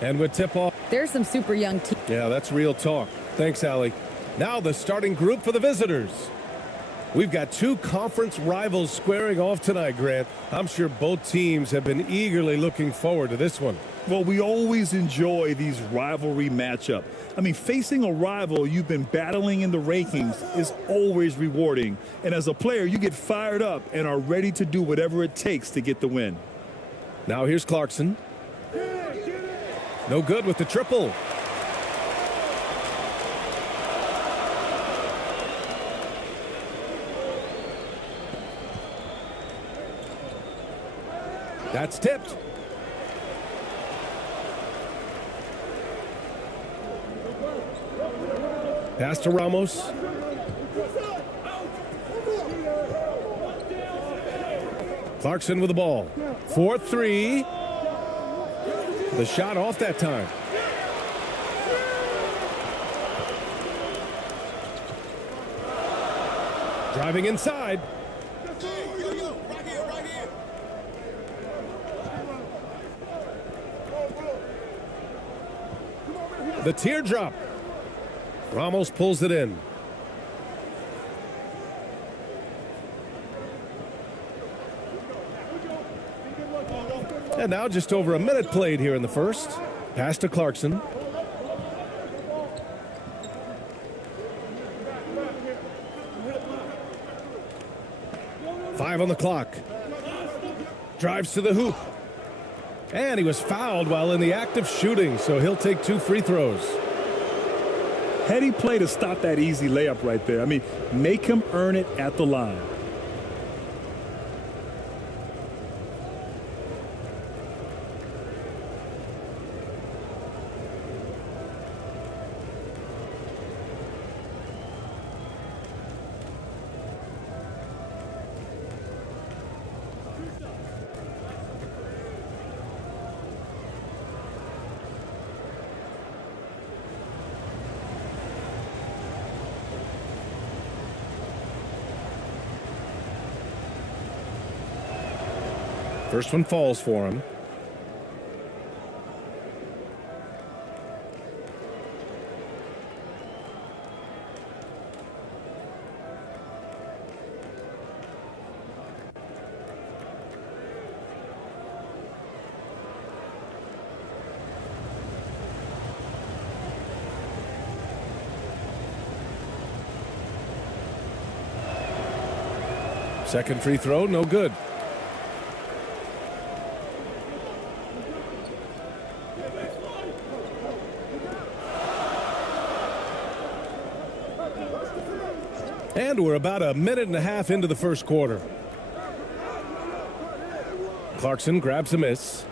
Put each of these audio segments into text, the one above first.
And with tip-off. There's some super young teams. Yeah, that's real talk. Thanks, Allie. Now the starting group for the visitors. We've got two conference rivals squaring off tonight, Grant. I'm sure both teams have been eagerly looking forward to this one. Well, we always enjoy these rivalry matchups. I mean, facing a rival you've been battling in the rankings is always rewarding. And as a player, you get fired up and are ready to do whatever it takes to get the win. Now here's Clarkson. No good with the triple. That's tipped. Pass to Ramos. Clarkson with the ball. 4-3. The shot off that time. Driving inside. The teardrop. Ramos pulls it in. And now just over a minute played here in the first. Pass to Clarkson. Five on the clock. Drives to the hoop. And he was fouled while in the act of shooting, so he'll take 2 free throws. Heady play to stop that easy layup right there. I mean, make him earn it at the line. First one falls for him. Second free throw, no good. And we're about a minute and a half into the first quarter. Clarkson grabs a miss.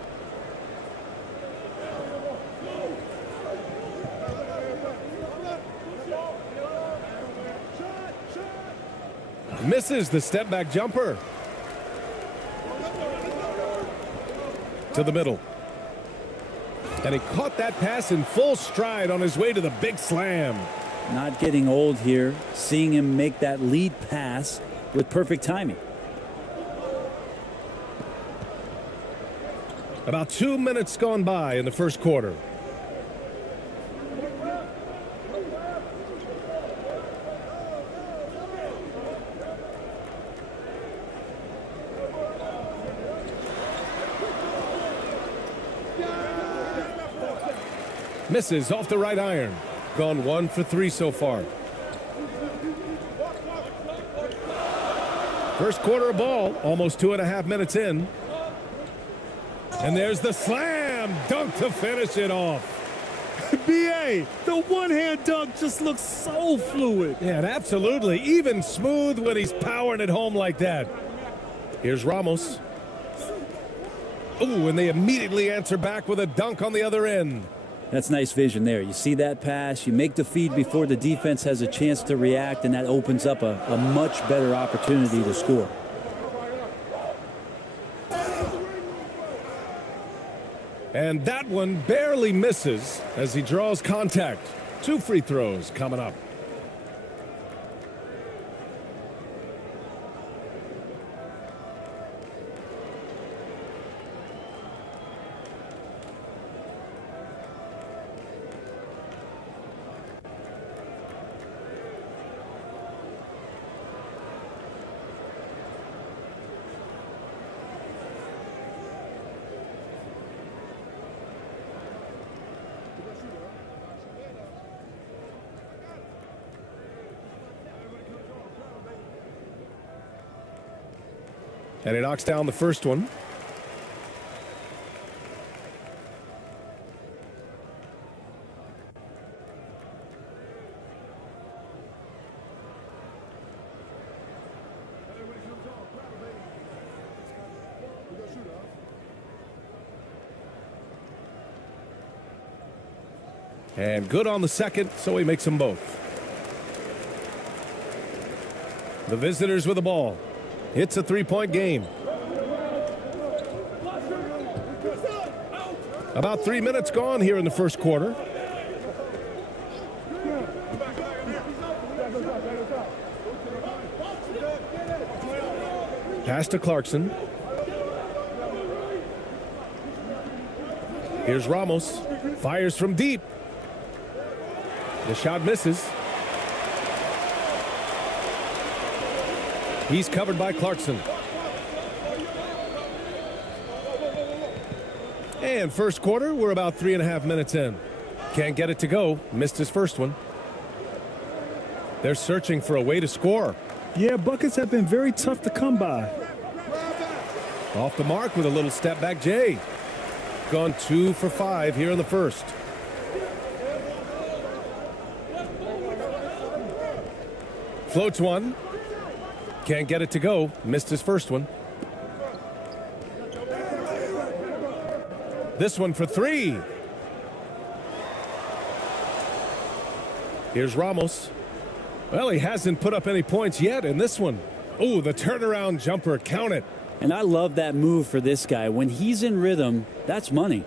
Misses the step back jumper. To the middle. And he caught that pass in full stride on his way to the big slam. Not getting old here, seeing him make that lead pass with perfect timing. About 2 minutes gone by in the first quarter. Misses off the right iron. Gone 1 for 3 so far. First quarter of ball, almost 2.5 minutes in. And there's the slam dunk to finish it off. B.A., the one-hand dunk just looks so fluid. Yeah, and absolutely. Even smooth when he's powering it home like that. Here's Ramos. Ooh, and they immediately answer back with a dunk on the other end. That's nice vision there. You see that pass, you make the feed before the defense has a chance to react, and that opens up a much better opportunity to score. And that one barely misses as he draws contact. 2 free throws coming up. And he knocks down the first one. And good on the second, so he makes them both. The visitors with the ball. It's a three-point game. About 3 minutes gone here in the first quarter. Pass to Clarkson. Here's Ramos. Fires from deep. The shot misses. He's covered by Clarkson. And first quarter, we're about 3.5 minutes in. Can't get it to go. Missed his first one. They're searching for a way to score. Yeah, buckets have been very tough to come by. Off the mark with a little step back, Jay. Gone 2 for 5 here in the first. Floats one. Can't get it to go. Missed his first one. This one for 3. Here's Ramos. Well, he hasn't put up any points yet in this one. Oh, the turnaround jumper. Count it. And I love that move for this guy. When he's in rhythm, that's money.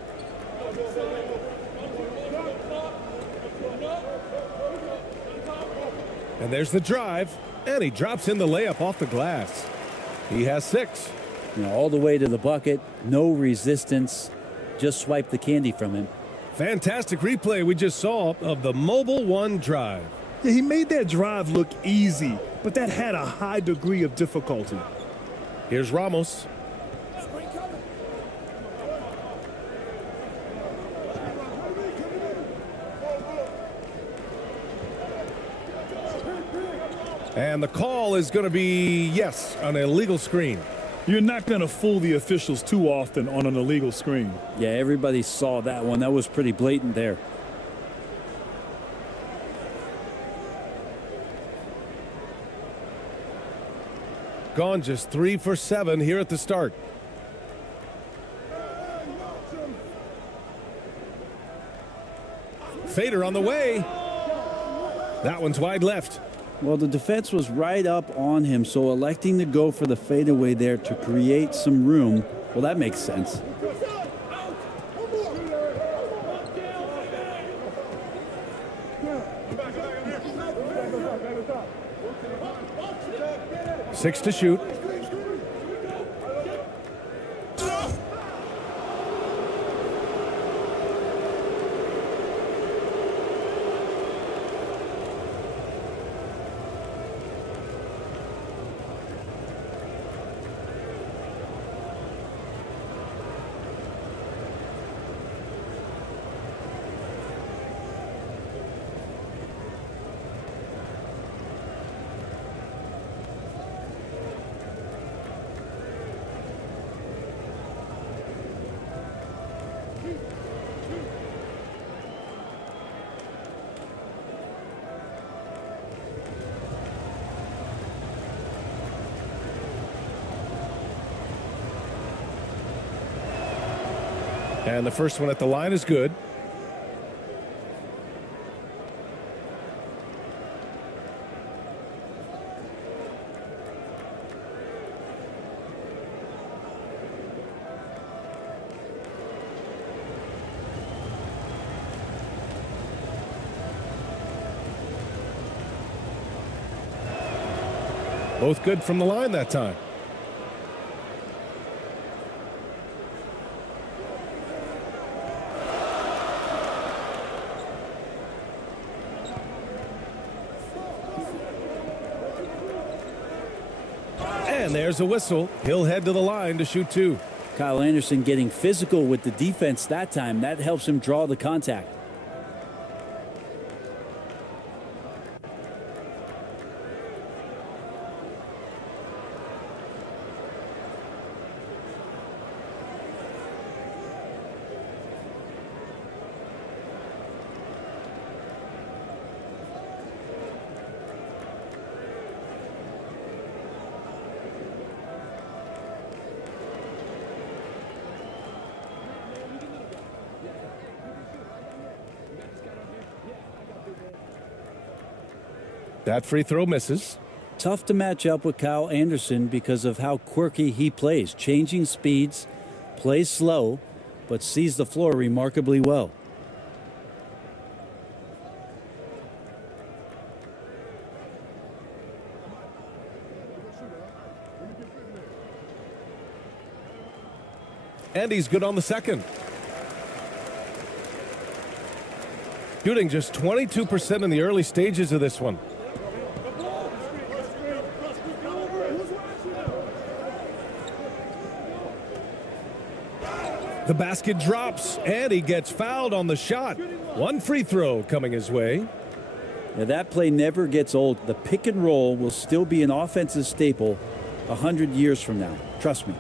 And there's the drive. And he drops in the layup off the glass. He has 6. You know, all the way to the bucket. No resistance. Just swipe the candy from him. Fantastic replay we just saw of the Mobile One drive. Yeah, he made that drive look easy, but that had a high degree of difficulty. Here's Ramos. And the call is going to be, yes, an illegal screen. You're not going to fool the officials too often on an illegal screen. Yeah, everybody saw that one. That was pretty blatant there. Gone just 3 for 7 here at the start. Fader on the way. That one's wide left. Well, the defense was right up on him, so electing to go for the fadeaway there to create some room, well, that makes sense. Six to shoot. And the first one at the line is good. Both good from the line that time. And there's a whistle. He'll head to the line to shoot 2. Kyle Anderson getting physical with the defense that time. That helps him draw the contact. That free throw misses. Tough to match up with Kyle Anderson because of how quirky he plays. Changing speeds, plays slow, but sees the floor remarkably well. And he's good on the second. Shooting just 22% in the early stages of this one. The basket drops, and he gets fouled on the shot. One free throw coming his way. Now that play never gets old. The pick and roll will still be an offensive staple 100 years from now. Trust me.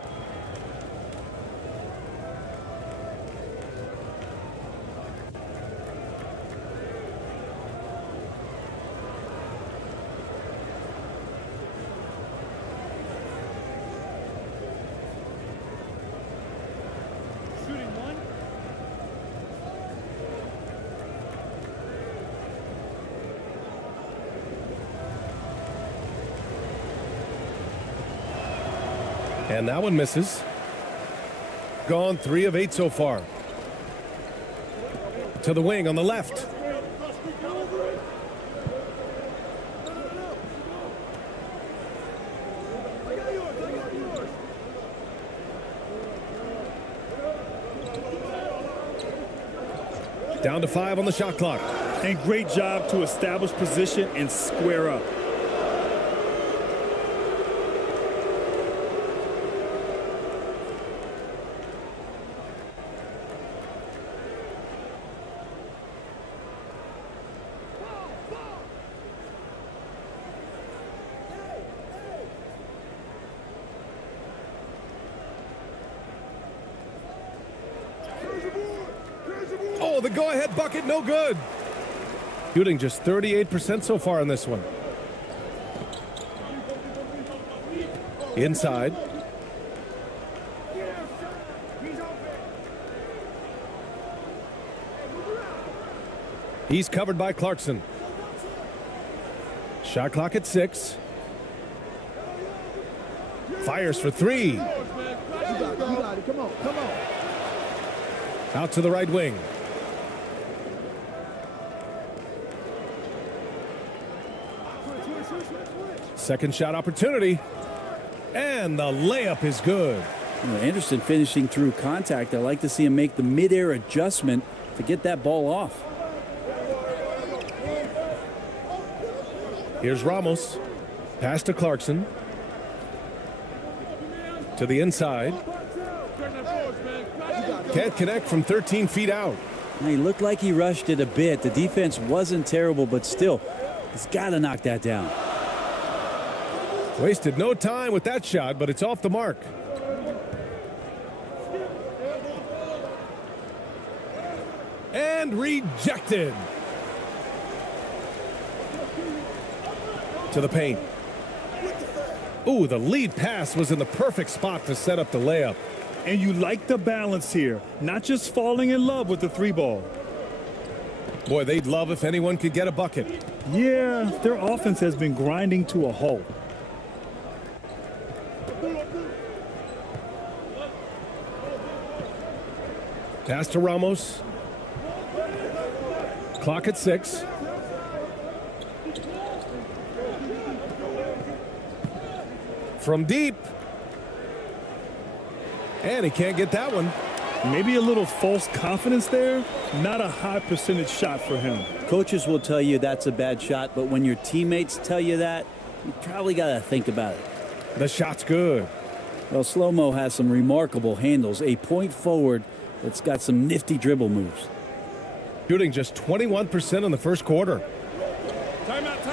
And that one misses. Gone 3 of 8 so far. To the wing on the left. Down to 5 on the shot clock. And great job to establish position and square up. Oh, the go-ahead bucket, no good. Shooting just 38% so far in this one. Inside. He's covered by Clarkson. Shot clock at 6. Fires for 3. You got it. Come on. Out to the right wing. Second shot opportunity. And the layup is good. Anderson finishing through contact. I like to see him make the mid-air adjustment to get that ball off. Here's Ramos. Pass to Clarkson. To the inside. Can't connect from 13 feet out. He looked like he rushed it a bit. The defense wasn't terrible, but still, he's got to knock that down. Wasted no time with that shot, but it's off the mark. And rejected. To the paint. Ooh, the lead pass was in the perfect spot to set up the layup. And you like the balance here, not just falling in love with the 3-ball. Boy, they'd love if anyone could get a bucket. Yeah, their offense has been grinding to a halt. Pass to Ramos. Clock at 6. From deep. And he can't get that one. Maybe a little false confidence there. Not a high percentage shot for him. Coaches will tell you that's a bad shot, but when your teammates tell you that, you probably got to think about it. The shot's good. Well, Slow-Mo has some remarkable handles. A point forward that's got some nifty dribble moves. Shooting just 21% in the first quarter.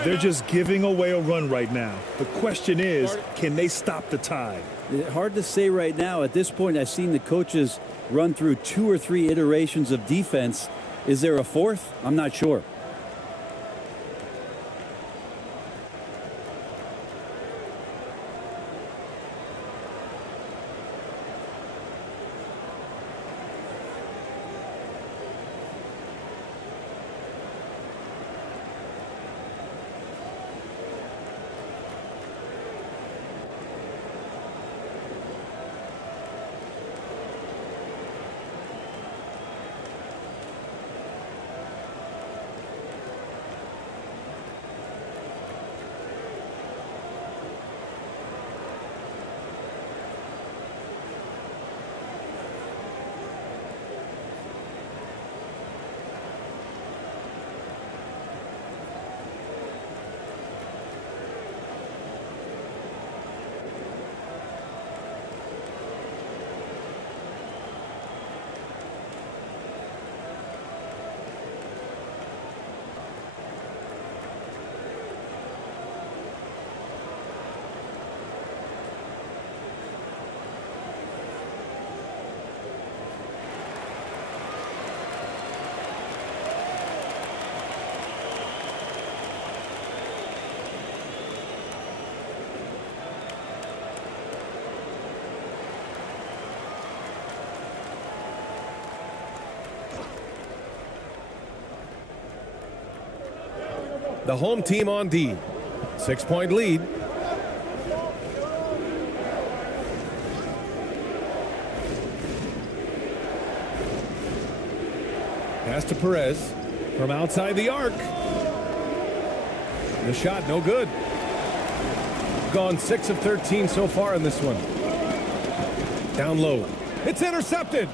They're just giving away a run right now. The question is, can they stop the tide? Hard to say right now. At this point, I've seen the coaches run through 2 or 3 iterations of defense. Is there a fourth? I'm not sure. The home team on D. 6-point lead. Pass to Perez from outside the arc. The shot no good. Gone 6 of 13 so far in this one. Down low. It's intercepted.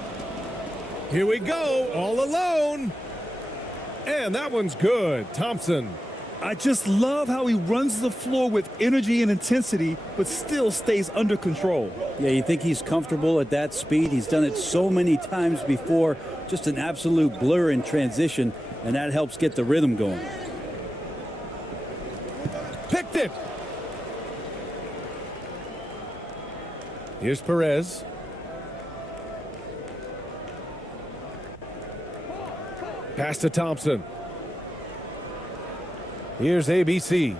Here we go, all alone. And that one's good. Thompson. I just love how he runs the floor with energy and intensity, but still stays under control. Yeah, you think he's comfortable at that speed. He's done it so many times before. Just an absolute blur in transition, and that helps get the rhythm going. Picked it. Here's Perez. Pass to Thompson. Here's ABC.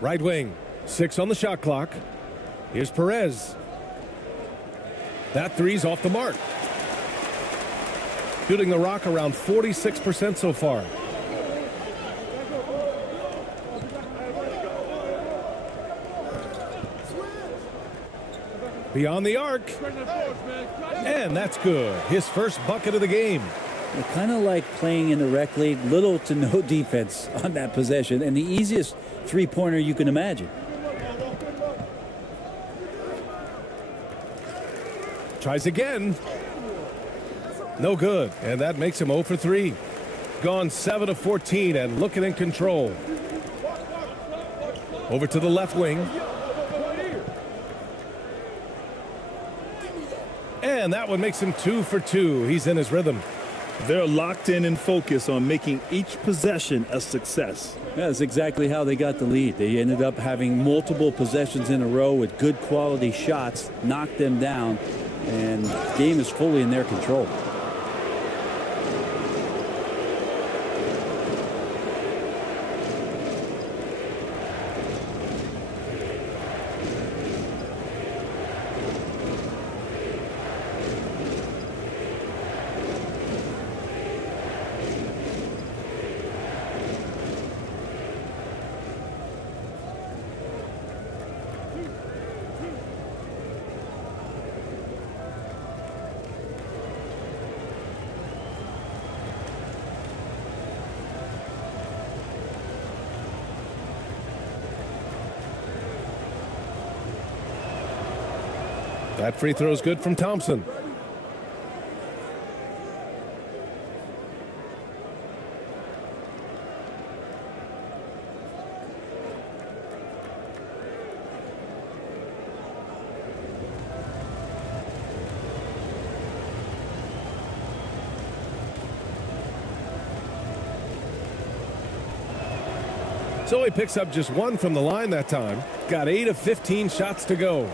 Right wing. 6 on the shot clock. Here's Perez. That three's off the mark. Shooting the rock around 46% so far. Beyond the arc. And that's good. His first bucket of the game. Kind of like playing in the rec league, little to no defense on that possession, and the easiest three-pointer you can imagine. Tries again. No good, and that makes him 0 for 3. Gone 7 of 14 and looking in control. Over to the left wing. And that one makes him 2 for 2. He's in his rhythm. They're locked in and focused on making each possession a success. That's exactly how they got the lead. They ended up having multiple possessions in a row with good quality shots, knocked them down, and the game is fully in their control. That free throw is good from Thompson. So he picks up just 1 from the line that time. Got 8 of 15 shots to go.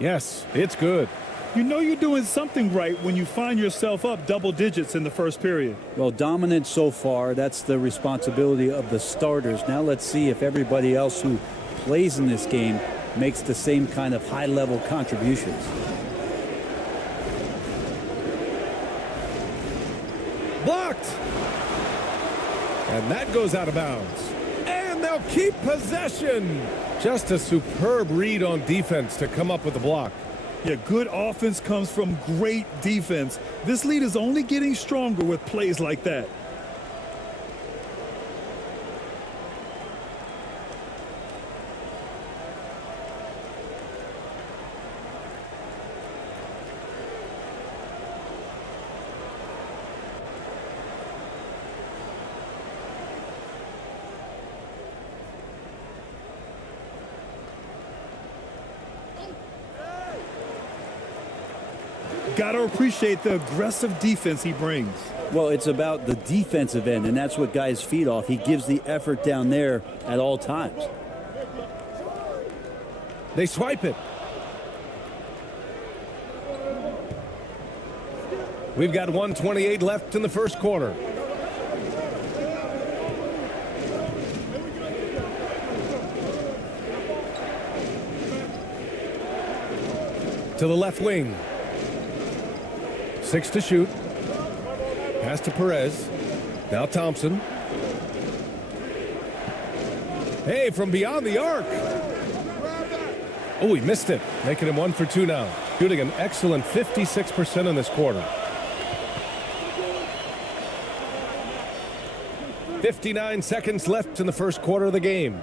Yes, it's good. You know you're doing something right when you find yourself up double digits in the first period. Well, dominant so far. That's the responsibility of the starters. Now let's see if everybody else who plays in this game makes the same kind of high-level contributions. Blocked. And that goes out of bounds. And they'll keep possession. Just a superb read on defense to come up with the block. Yeah, good offense comes from great defense. This lead is only getting stronger with plays like that. Got to appreciate the aggressive defense he brings. Well, it's about the defensive end, and that's what guys feed off. He gives the effort down there at all times. They swipe it. We've got 1:28 left in the first quarter. to the left wing. 6 to shoot. Pass to Perez. Now Thompson. Hey, from beyond the arc. Oh, he missed it, making him 1 for 2 now. Shooting an excellent 56% in this quarter. 59 seconds left in the first quarter of the game.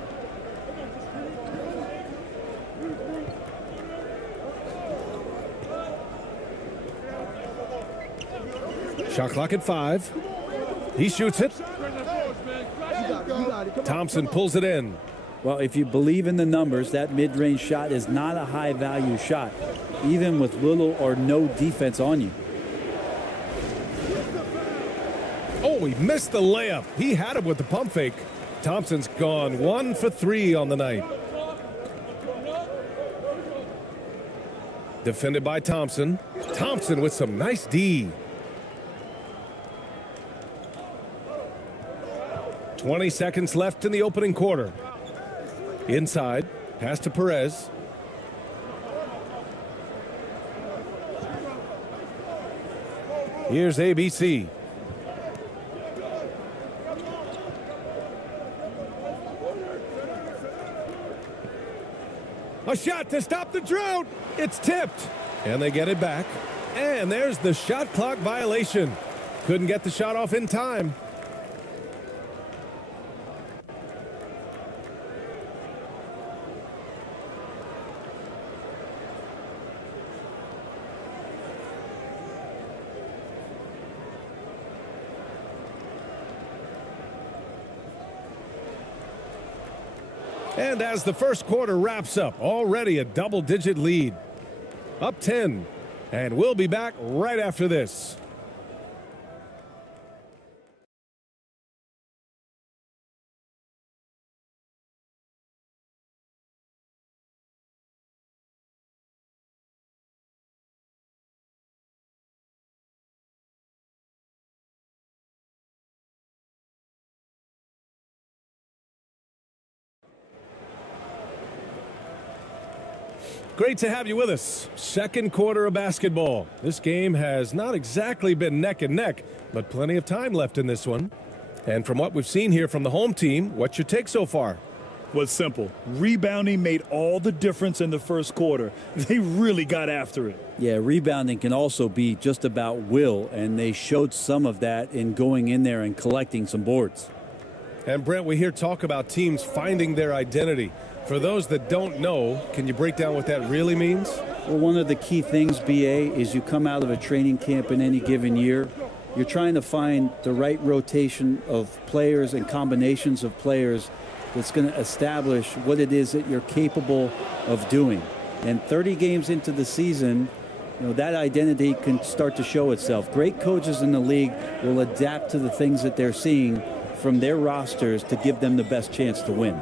Shot clock at 5. He shoots it. Thompson pulls it in. Well, if you believe in the numbers, that mid-range shot is not a high-value shot, even with little or no defense on you. Oh, he missed the layup. He had it with the pump fake. Thompson's gone 1 for 3 on the night. Defended by Thompson. Thompson with some nice D. 20 seconds left in the opening quarter. Inside, pass to Perez. Here's ABC. A shot to stop the drought. It's tipped. And they get it back. And there's the shot clock violation. Couldn't get the shot off in time. And as the first quarter wraps up, already a double-digit lead. Up 10. And we'll be back right after this. Great to have you with us. Second quarter of basketball. This game has not exactly been neck and neck, but plenty of time left in this one. And from what we've seen here from the home team, what's your take so far? Was simple. Rebounding made all the difference in the first quarter. They really got after it. Yeah, rebounding can also be just about will, and they showed some of that in going in there and collecting some boards. And Brent, we hear talk about teams finding their identity. For those that don't know, can you break down what that really means? Well, one of the key things, BA, is you come out of a training camp in any given year. You're trying to find the right rotation of players and combinations of players that's going to establish what it is that you're capable of doing. And 30 games into the season, you know, that identity can start to show itself. Great coaches in the league will adapt to the things that they're seeing from their rosters to give them the best chance to win.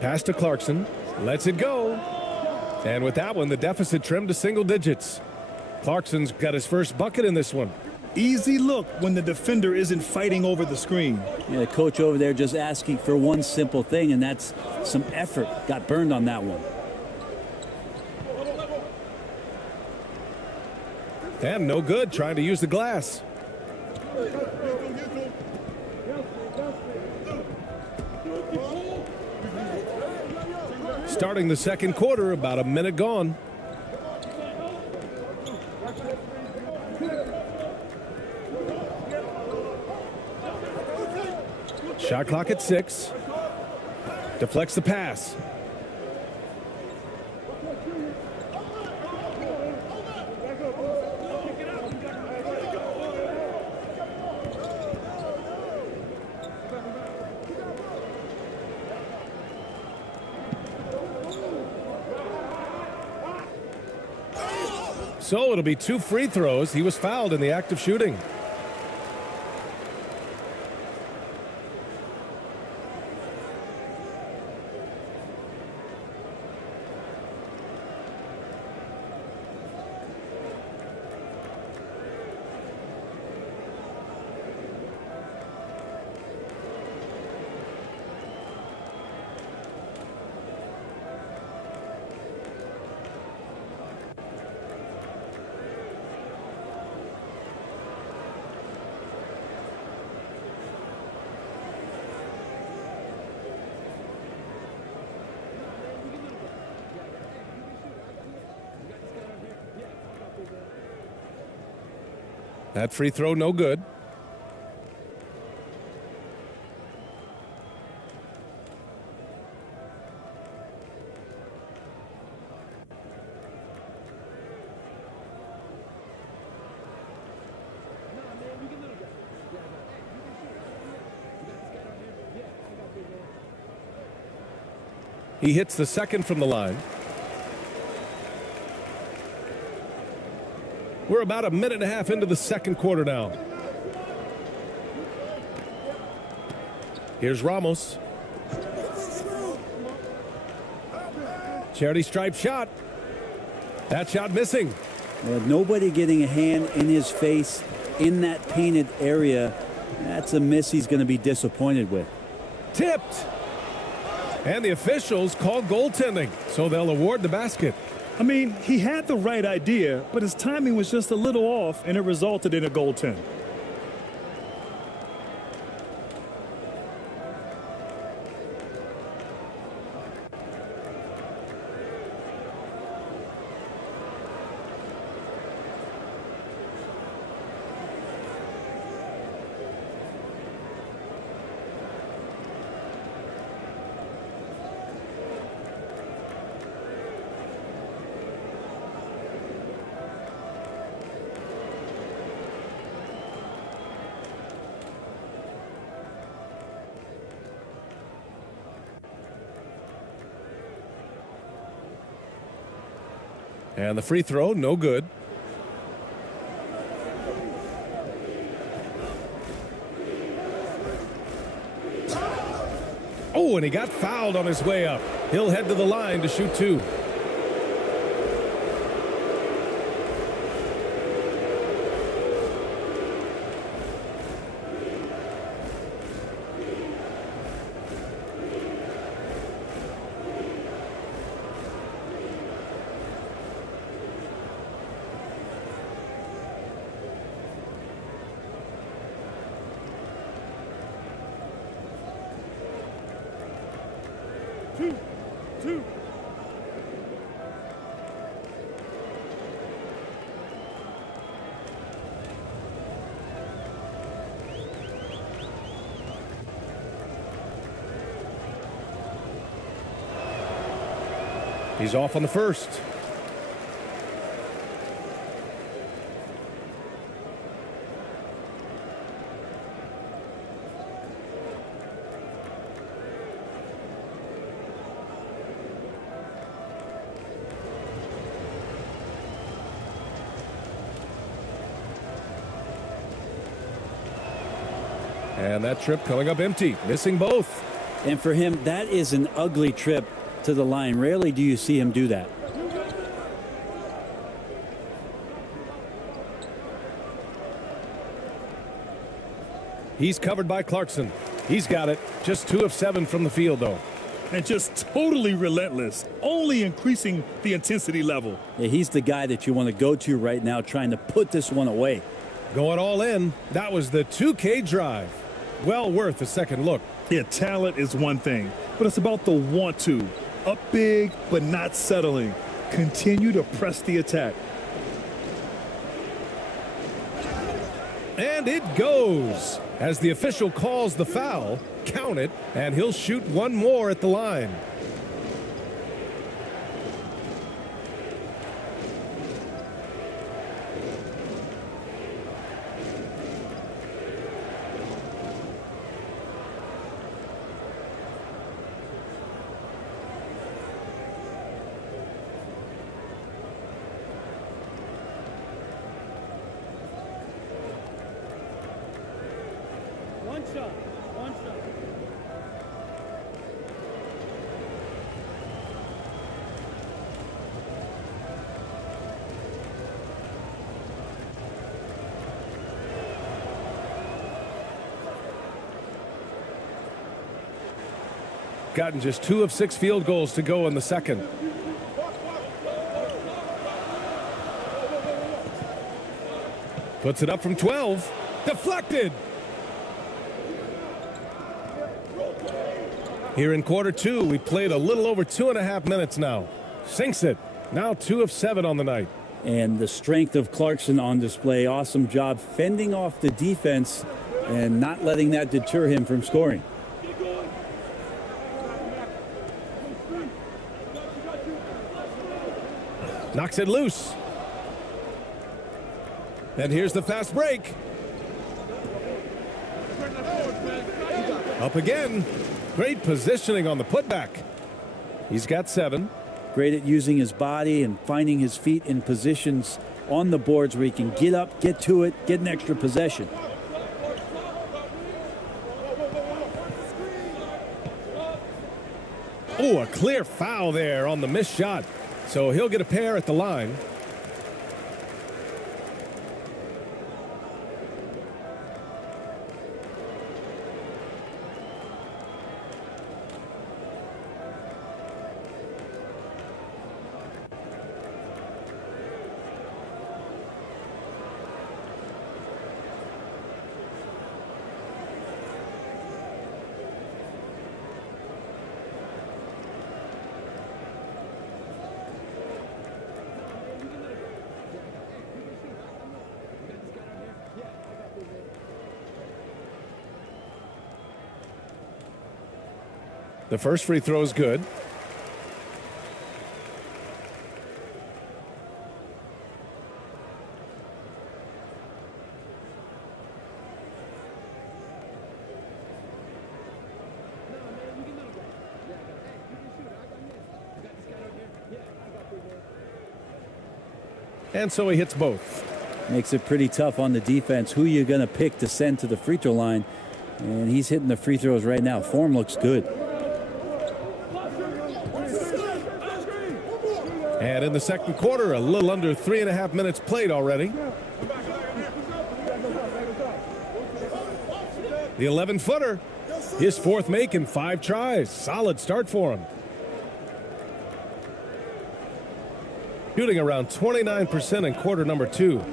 Pass to Clarkson. Lets it go. And with that one, the deficit trimmed to single digits. Clarkson's got his first bucket in this one. Easy look when the defender isn't fighting over the screen. Yeah, the coach over there just asking for one simple thing, and that's some effort. Got burned on that one. And no good, trying to use the glass. Starting the second quarter, about a minute gone. Shot clock at 6. Deflects the pass. So it'll be 2 free throws. He was fouled in the act of shooting. That free throw, no good. He hits the second from the line. We're about a minute and a half into the second quarter now. Here's Ramos. Charity stripe shot. That shot missing. Nobody getting a hand in his face in that painted area. That's a miss he's going to be disappointed with. Tipped. And the officials call goaltending, so they'll award the basket. I mean, he had the right idea, but his timing was just a little off, and it resulted in a goaltend. And the free throw, no good. Oh, and he got fouled on his way up. He'll head to the line to shoot two. Two. He's off on the first. And that trip coming up empty, missing both. And for him, that is an ugly trip to the line. Rarely do you see him do that. He's covered by Clarkson. He's got it. Just 2 of 7 from the field, though. And just totally relentless, only increasing the intensity level. Yeah, he's the guy that you want to go to right now, trying to put this one away. Going all in. That was the 2K drive. Well worth a second look. Yeah, talent is one thing, but it's about the want to. Up big, but not settling. Continue to press the attack. And it goes. As the official calls the foul, count it, and he'll shoot one more at the line. One shot. Gotten just 2 of 6 field goals to go in the second. Puts it up from 12. Deflected. Here in quarter 2, we played a little over 2.5 minutes now. Sinks it. Now 2 of 7 on the night. And the strength of Clarkson on display. Awesome job fending off the defense and not letting that deter him from scoring. Knocks it loose. And here's the fast break. Up again. Great positioning on the putback. He's got 7. Great at using his body and finding his feet in positions on the boards where he can get up, get to it, get an extra possession. Oh, a clear foul there on the missed shot. So he'll get a pair at the line. The first free throw is good. And so he hits both. Makes it pretty tough on the defense. Who you're going to pick to send to the free throw line. And he's hitting the free throws right now. Form looks good. And in the second quarter, a little under 3.5 minutes played already. The 11-footer, his 4th make in 5 tries. Solid start for him. Shooting around 29% in quarter number 2.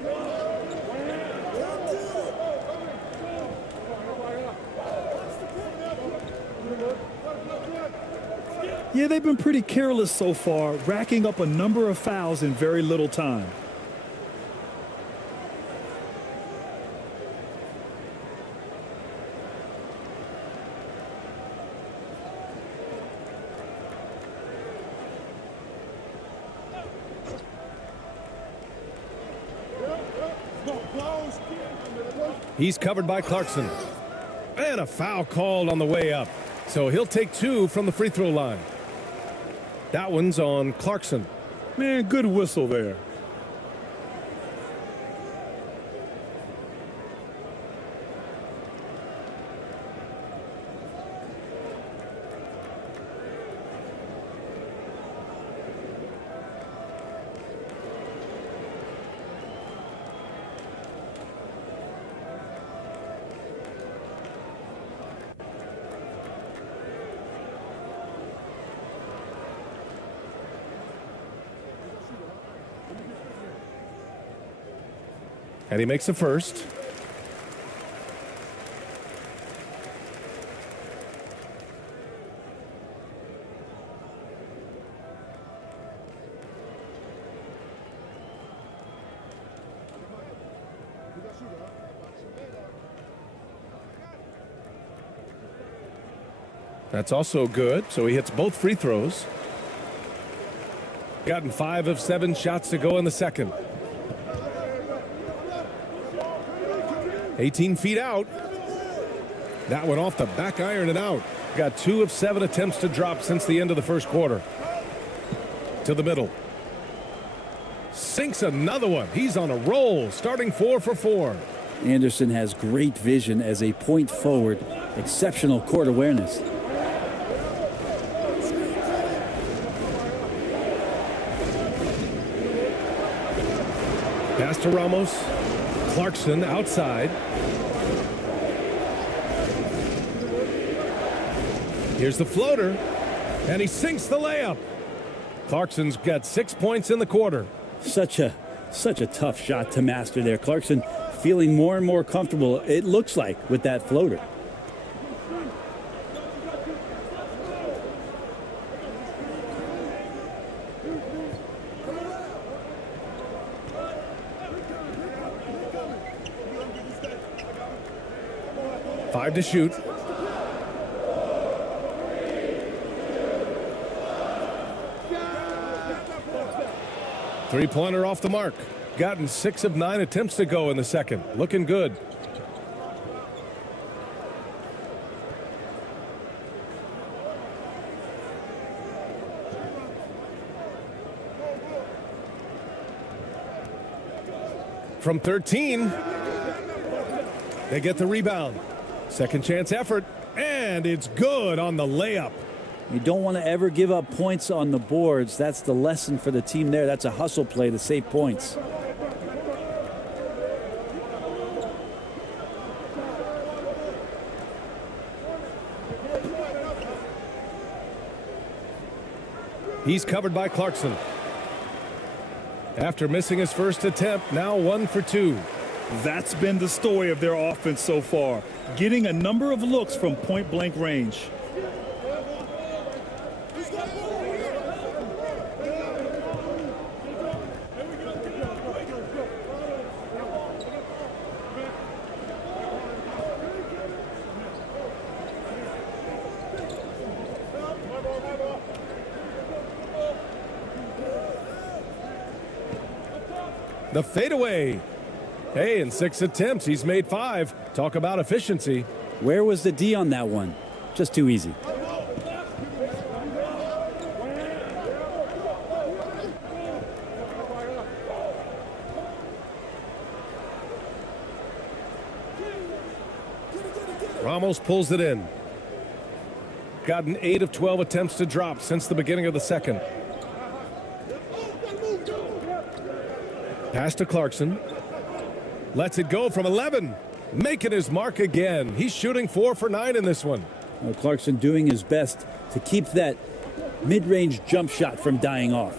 Yeah, they've been pretty careless so far, racking up a number of fouls in very little time. He's covered by Clarkson. And a foul called on the way up. So he'll take 2 from the free throw line. That one's on Clarkson. Man, good whistle there. And he makes the first. That's also good. So he hits both free throws. Gotten 5 of 7 shots to go in the second. 18 feet out. That one off the back iron and out. Got 2 of 7 attempts to drop since the end of the first quarter. To the middle. Sinks another one. He's on a roll, starting 4 for 4. Anderson has great vision as a point forward. Exceptional court awareness. Pass to Ramos. Clarkson outside. Here's the floater, and he sinks the layup. Clarkson's got 6 points in the quarter. Such a tough shot to master there. Clarkson feeling more and more comfortable, it looks like, with that floater. 5 to shoot. Three-pointer off the mark. Gotten 6 of 9 attempts to go in the second. Looking good. From 13, they get the rebound. Second chance effort, and it's good on the layup. You don't want to ever give up points on the boards. That's the lesson for the team there. That's a hustle play to save points. He's covered by Clarkson. After missing his first attempt, now 1 for 2. That's been the story of their offense so far, getting a number of looks from point-blank range. The fadeaway. Hey, in 6 attempts, he's made 5. Talk about efficiency. Where was the D on that one? Just too easy. Ramos pulls it in. Gotten 8 of 12 attempts to drop since the beginning of the second. Pass to Clarkson. Lets it go from 11. Making his mark again. He's shooting 4 for 9 in this one. Well, Clarkson doing his best to keep that mid-range jump shot from dying off.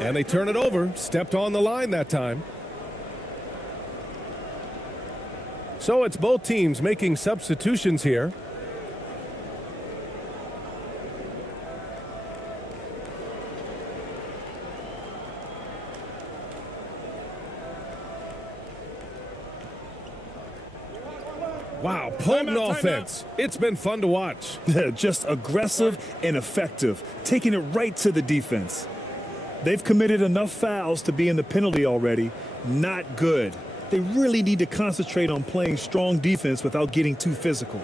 And they turn it over. Stepped on the line that time. So it's both teams making substitutions here. Wow, potent offense. It's been fun to watch. Just aggressive and effective, taking it right to the defense. They've committed enough fouls to be in the penalty already. Not good. They really need to concentrate on playing strong defense without getting too physical.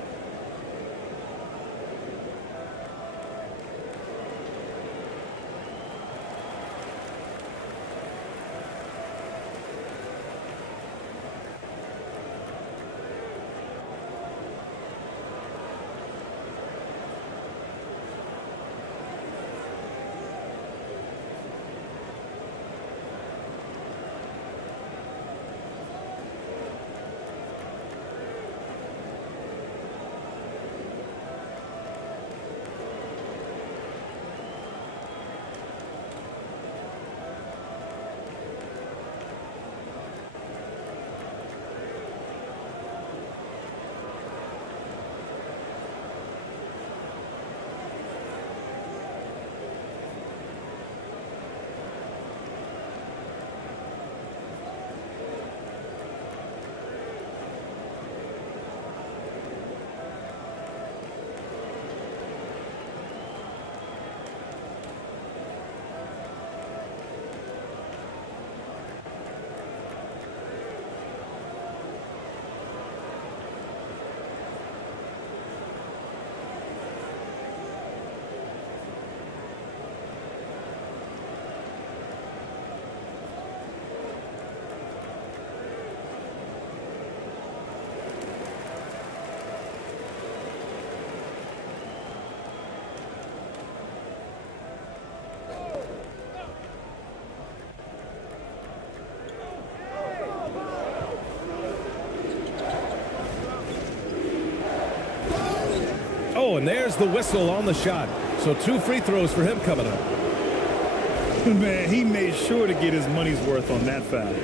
Oh, and there's the whistle on the shot. So 2 free throws for him coming up. Man, he made sure to get his money's worth on that foul.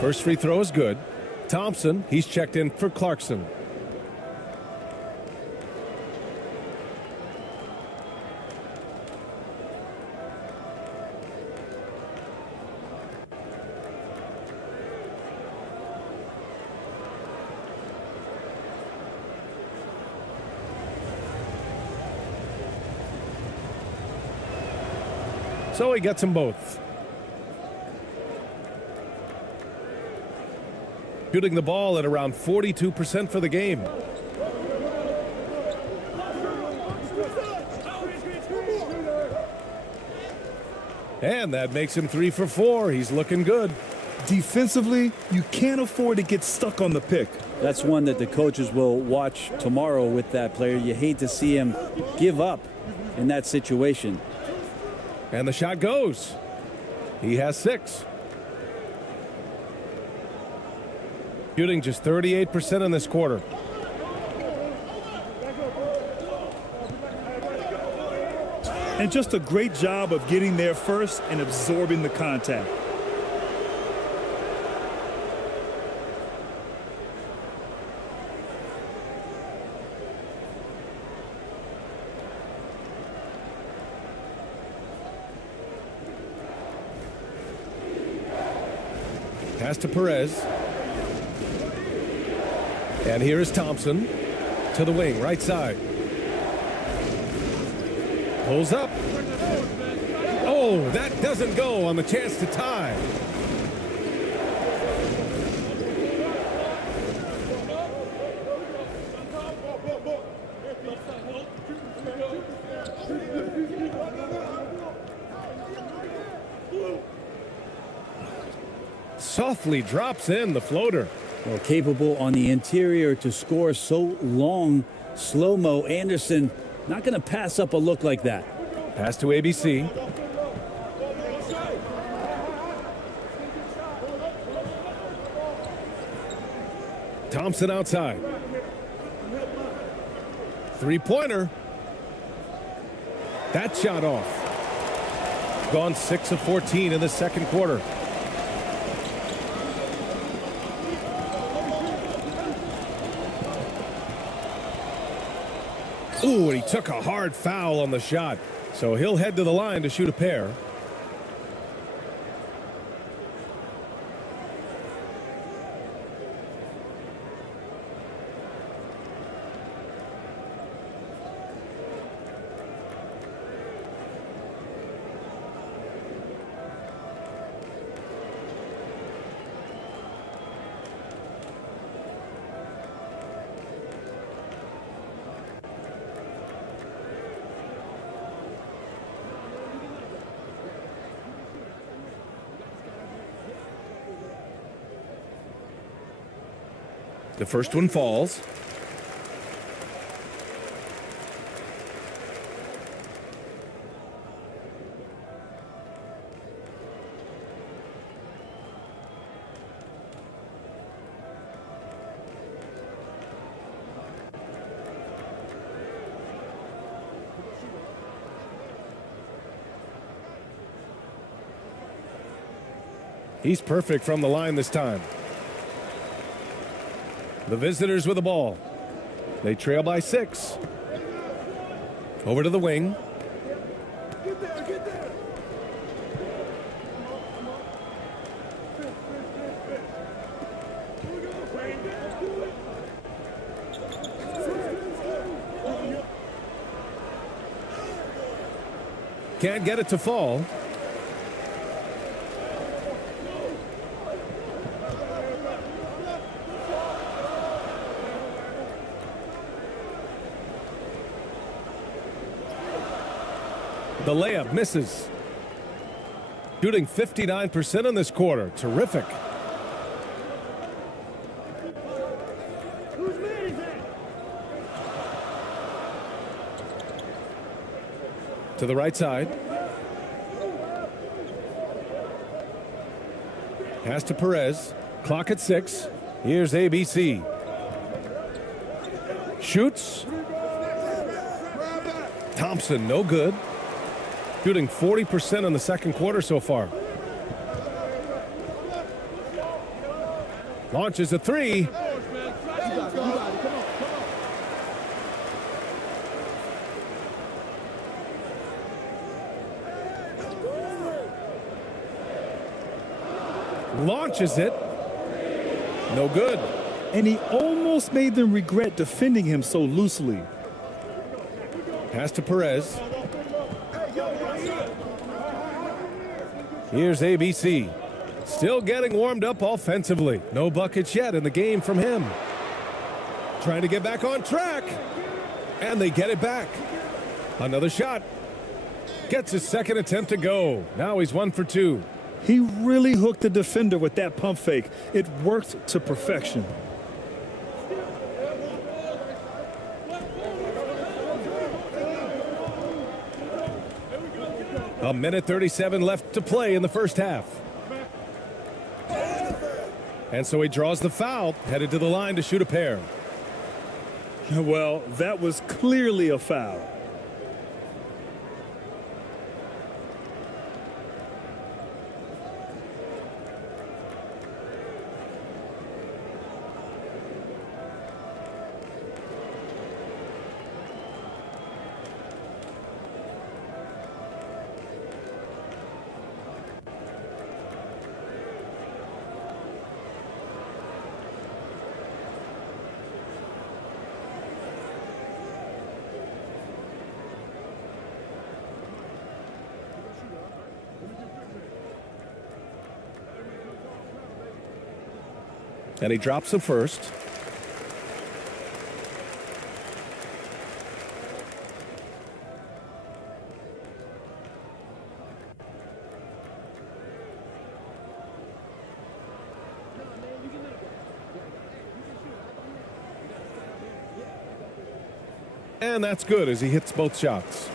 First free throw is good. Thompson, he's checked in for Clarkson. So he gets them both. Shooting the ball at around 42% for the game. And that makes him 3 for 4. He's looking good. Defensively, you can't afford to get stuck on the pick. That's one that the coaches will watch tomorrow with that player. You hate to see him give up in that situation. And the shot goes. He has 6. Shooting just 38% in this quarter. And just a great job of getting there first and absorbing the contact. Pass to Perez. And here is Thompson to the wing, right side. Pulls up. Oh, that doesn't go on the chance to tie. Softly drops in the floater. Well, capable on the interior to score so long. Slow-mo. Anderson not going to pass up a look like that. Pass to ABC. Thompson outside. Three-pointer. That shot off. Gone 6 of 14 in the second quarter. Ooh, and he took a hard foul on the shot. So he'll head to the line to shoot a pair. The first one falls. He's perfect from the line this time. The visitors with the ball. They trail by 6. Over to the wing. Get there, get there. Can't get it to fall. The layup misses. Shooting 59% in this quarter. Terrific. To the right side. Pass to Perez. Clock at 6. Here's ABC. Shoots. Thompson, no good. Shooting 40% in the second quarter so far. Launches a three. Launches it. No good. And he almost made them regret defending him so loosely. Pass to Perez. Here's ABC. Still getting warmed up offensively. No buckets yet in the game from him. Trying to get back on track. And they get it back. Another shot. Gets his second attempt to go. Now he's 1 for 2. He really hooked the defender with that pump fake. It worked to perfection. A minute 37 left to play in the first half. And so he draws the foul, headed to the line to shoot a pair. Well, that was clearly a foul. And he drops the first. And that's good as he hits both shots.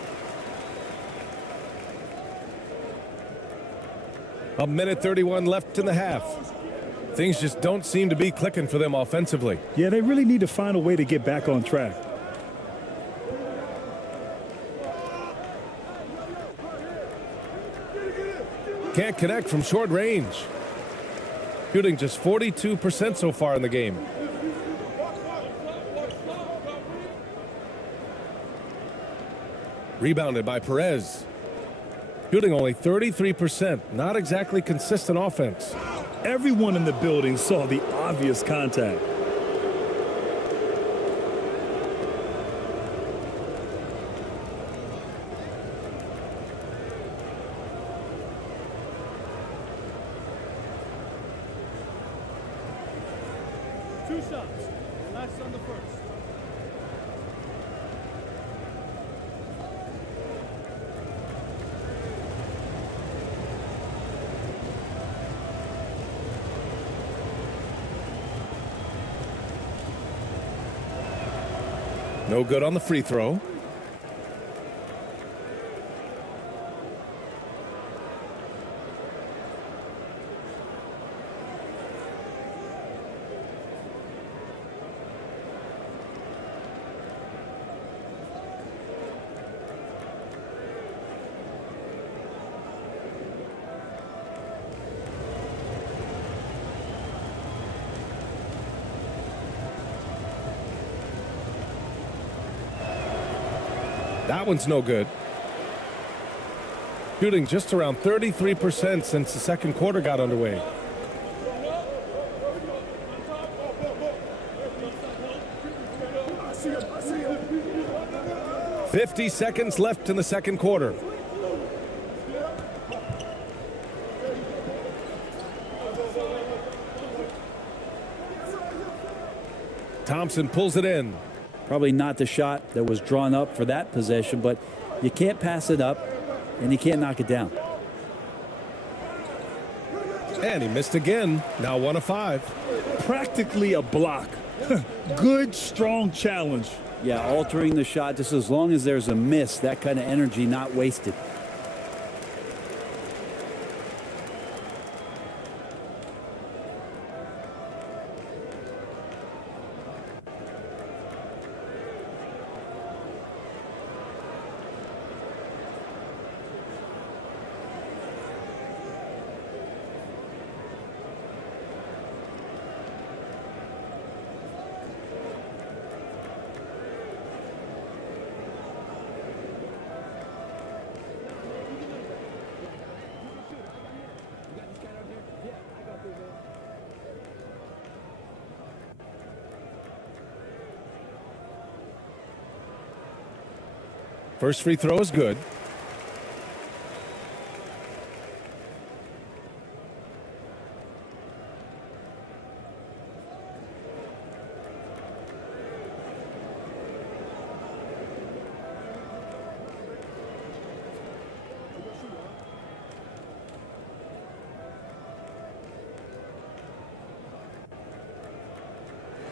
A minute 31 left in the half. Things just don't seem to be clicking for them offensively. Yeah, they really need to find a way to get back on track. Can't connect from short range. Shooting just 42% so far in the game. Rebounded by Perez. Shooting only 33%. Not exactly consistent offense. Everyone in the building saw the obvious contact. Two shots. Last on the first. No good on the free throw. That one's no good. Shooting just around 33% since the second quarter got underway. I see him. 50 seconds left in the second quarter. Thompson pulls it in. Probably not the shot that was drawn up for that possession, but you can't pass it up and you can't knock it down. And he missed again. Now 1 of 5. Practically a block. Good, strong challenge. Yeah, altering the shot just as long as there's a miss, that kind of energy not wasted. First free throw is good.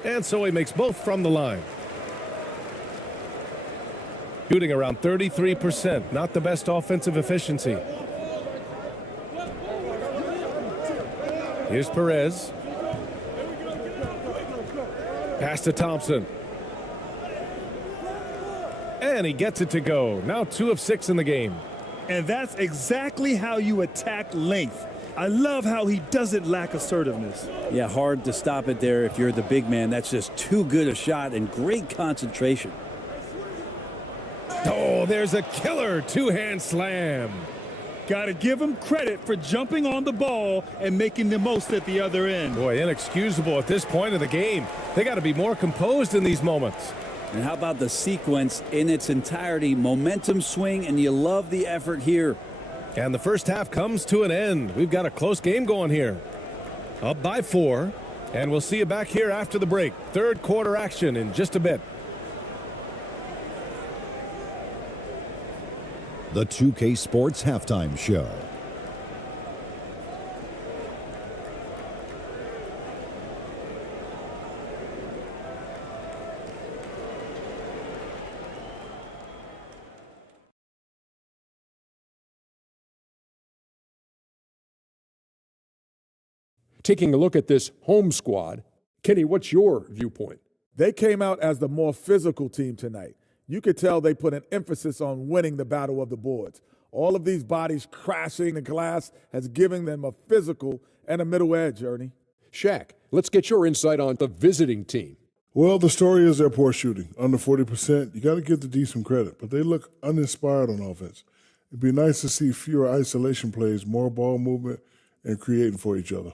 And so he makes both from the line. Shooting around 33%, not the best offensive efficiency. Here's Perez. Pass to Thompson. And he gets it to go. Now 2 of 6 in the game. And that's exactly how you attack length. I love how he doesn't lack assertiveness. Yeah, hard to stop it there if you're the big man. That's just too good a shot and great concentration. Oh, there's a killer two-hand slam. Got to give him credit for jumping on the ball and making the most at the other end. Boy, inexcusable at this point of the game. They got to be more composed in these moments. And how about the sequence in its entirety? Momentum swing, and you love the effort here. And the first half comes to an end. We've got a close game going here. Up by 4. And we'll see you back here after the break. Third quarter action in just a bit. The 2K Sports Halftime Show. Taking a look at this home squad, Kenny, what's your viewpoint? They came out as the more physical team tonight. You could tell they put an emphasis on winning the battle of the boards. All of these bodies crashing the glass has given them a physical and a middle edge, Ernie. Shaq, let's get your insight on the visiting team. Well, the story is their poor shooting. Under 40%, you got to give the D some credit, but they look uninspired on offense. It'd be nice to see fewer isolation plays, more ball movement, and creating for each other.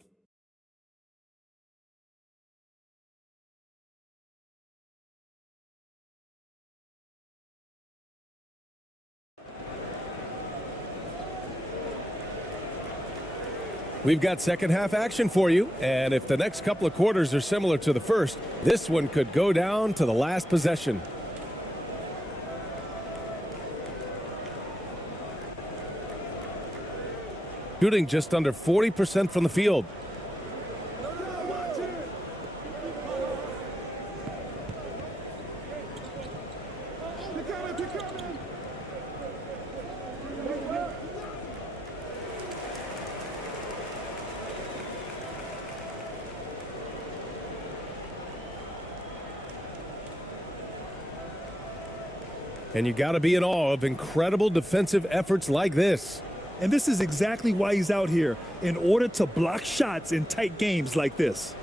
We've got second half action for you, and if the next couple of quarters are similar to the first, this one could go down to the last possession. Shooting just under 40% from the field. And you got to be in awe of incredible defensive efforts like this. And this is exactly why he's out here, in order to block shots in tight games like this.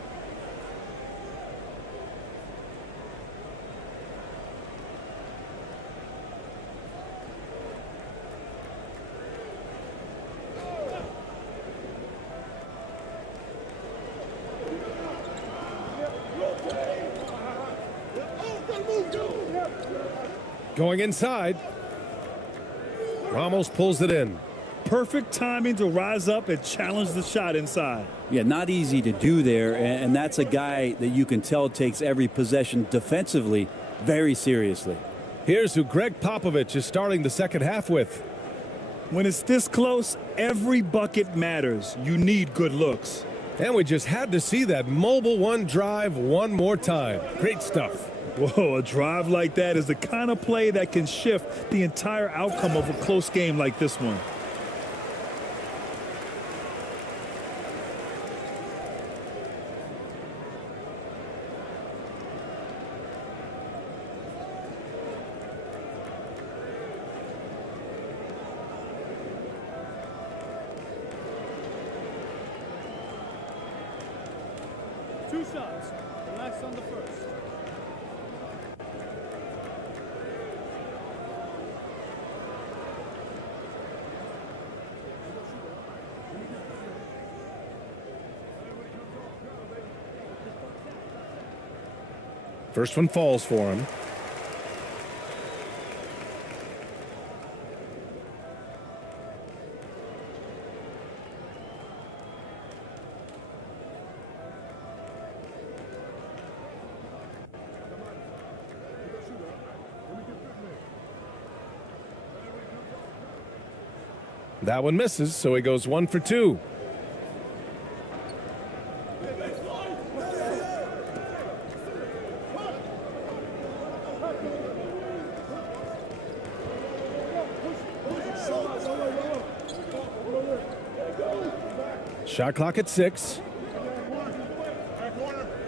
Going inside. Ramos pulls it in. Perfect timing to rise up and challenge the shot inside. Yeah, not easy to do there, and that's a guy that you can tell takes every possession defensively very seriously. Here's who Greg Popovich is starting the second half with. When it's this close, every bucket matters. You need good looks. And we just had to see that mobile one drive one more time. Great stuff. Whoa, a drive like that is the kind of play that can shift the entire outcome of a close game like this one. Two shots. Relax on the first. First one falls for him. That one misses, so he goes 1 for 2. Shot clock at 6.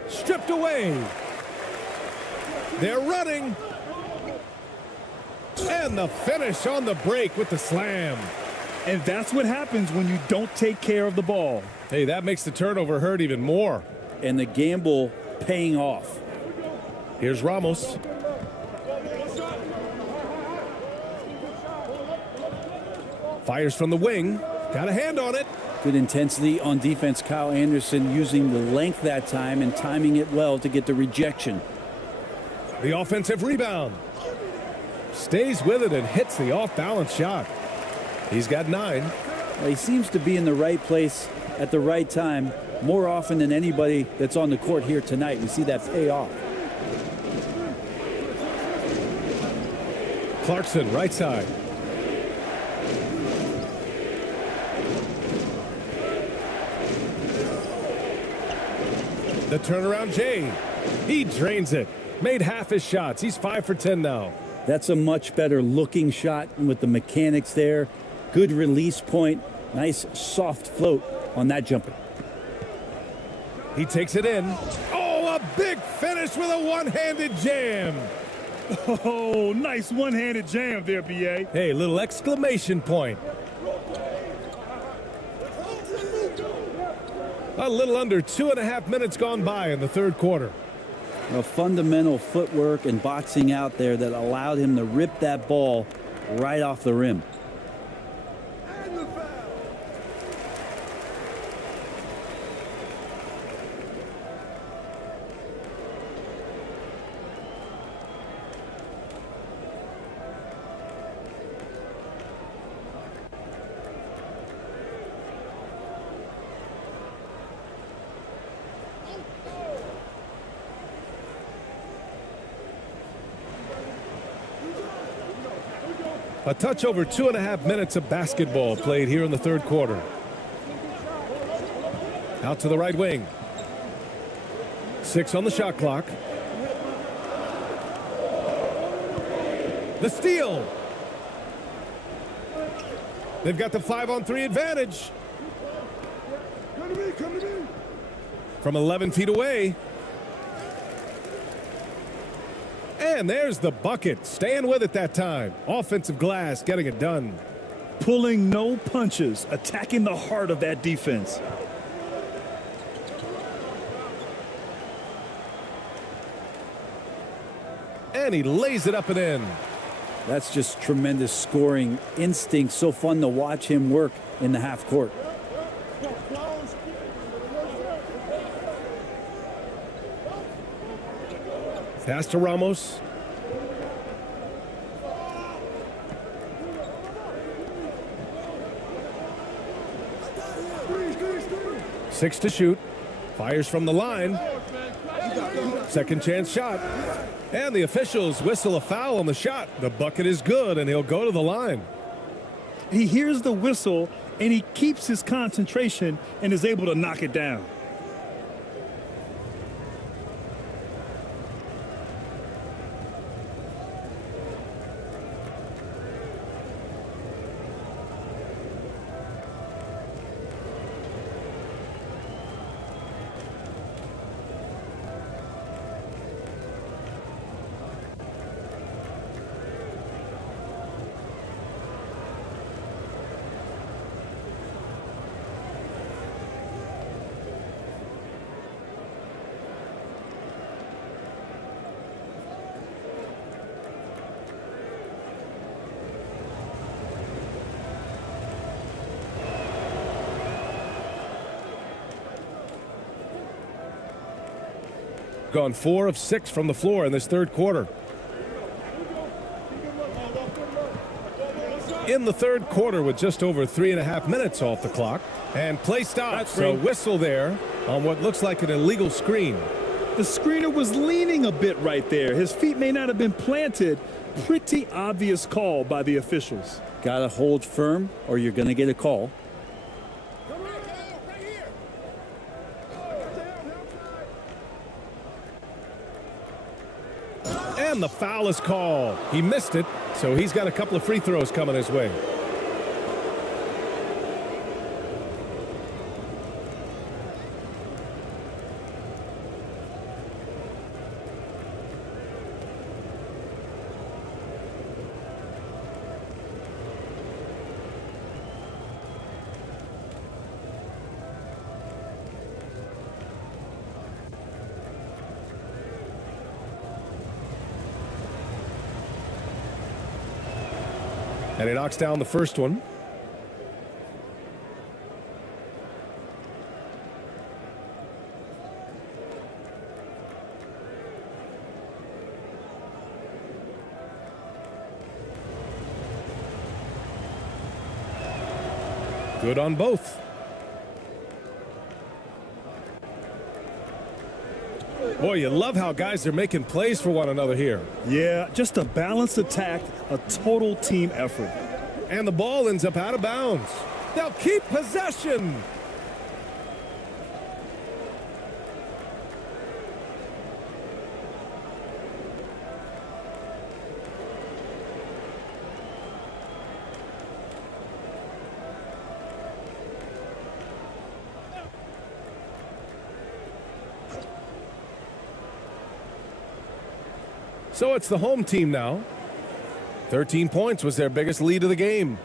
Stripped away. They're running. And the finish on the break with the slam. And that's what happens when you don't take care of the ball. Hey, that makes the turnover hurt even more. And the gamble paying off. Here's Ramos. Fires from the wing. Got a hand on it. Good intensity on defense. Kyle Anderson using the length that time and timing it well to get the rejection. The offensive rebound. Stays with it and hits the off-balance shot. He's got 9. He seems to be in the right place at the right time more often than anybody that's on the court here tonight. We see that pay off. Clarkson, right side. The turnaround Jay. He drains it. Made half his shots. He's 5 for 10 now. That's a much better looking shot with the mechanics there. Good release point. Nice soft float on that jumper. He takes it in. Oh, a big finish with a one-handed jam. Oh, nice one-handed jam there, B.A. Hey, little exclamation point. A little under 2.5 minutes gone by in the third quarter. A fundamental footwork and boxing out there that allowed him to rip that ball right off the rim. A touch over 2.5 minutes of basketball played here in the third quarter. Out to the right wing. 6 on the shot clock. The steal. They've got the 5-on-3 advantage. From 11 feet away. And there's the bucket. Staying with it that time. Offensive glass getting it done. Pulling no punches, attacking the heart of that defense. And he lays it up and in. That's just tremendous scoring instinct. So fun to watch him work in the half court. Pass to Ramos. Six to shoot. Fires from the line. Second chance shot. And the officials whistle a foul on the shot. The bucket is good, and he'll go to the line. He hears the whistle, and he keeps his concentration and is able to knock it down. Gone 4 of 6 from the floor in this third quarter. In the third quarter with just over 3.5 minutes off the clock. And play stops. So whistle there on what looks like an illegal screen. The screener was leaning a bit right there. His feet may not have been planted. Pretty obvious call by the officials. Got to hold firm or you're going to get a call. And the foul is called. He missed it, so he's got a couple of free throws coming his way. And he knocks down the first one. Good on both. Boy, you love how guys are making plays for one another here. Yeah, just a balanced attack, a total team effort. And the ball ends up out of bounds. They'll keep possession. So it's the home team now. 13 points was their biggest lead of the game.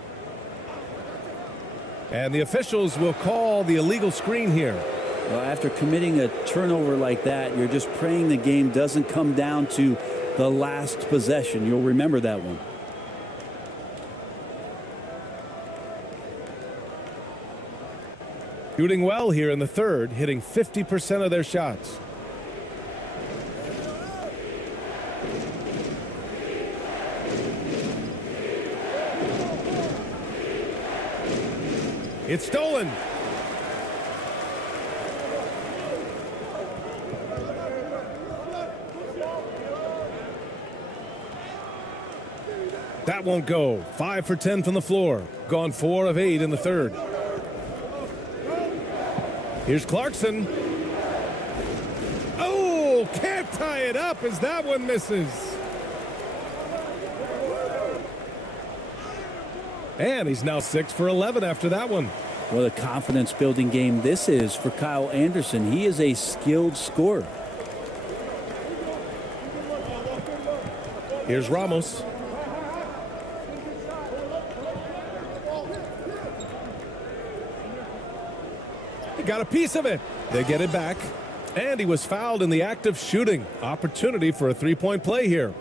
And the officials will call the illegal screen here. Well, after committing a turnover like that, you're just praying the game doesn't come down to the last possession. You'll remember that one. Shooting well here in the third, hitting 50% of their shots. It's stolen. That won't go. 5 for 10 from the floor. Gone 4 of 8 in the third. Here's Clarkson. Oh, can't tie it up as that one misses. And he's now 6 for 11 after that one. What a confidence-building game this is for Kyle Anderson. He is a skilled scorer. Here's Ramos. He got a piece of it. They get it back. And he was fouled in the act of shooting. Opportunity for a three-point play here.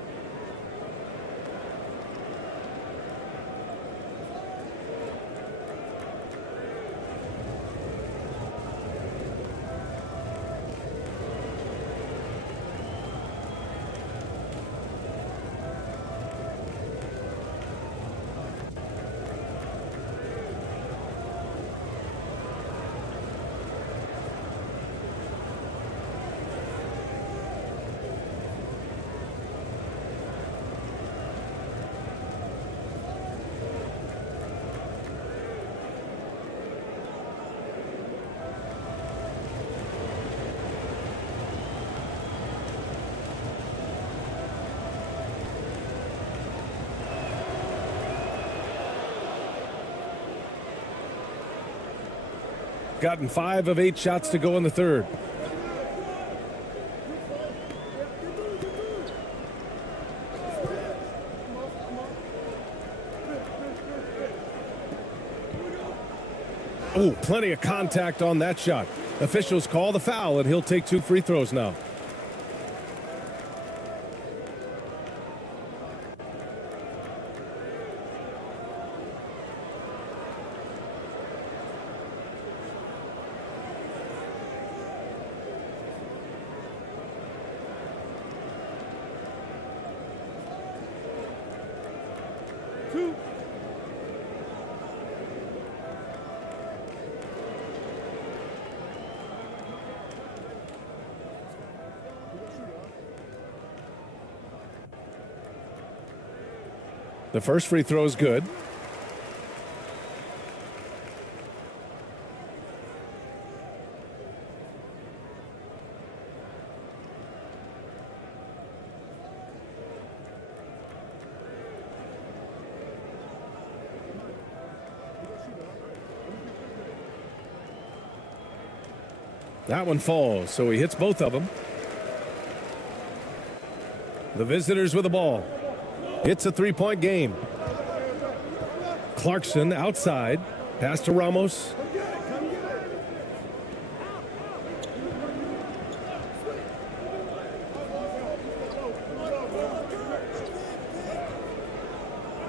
Gotten 5 of 8 shots to go in the third. Oh, plenty of contact on that shot. Officials call the foul, and he'll take 2 free throws now. The first free throw is good. That one falls, so he hits both of them. The visitors with the ball. It's a three-point game. Clarkson outside. Pass to Ramos.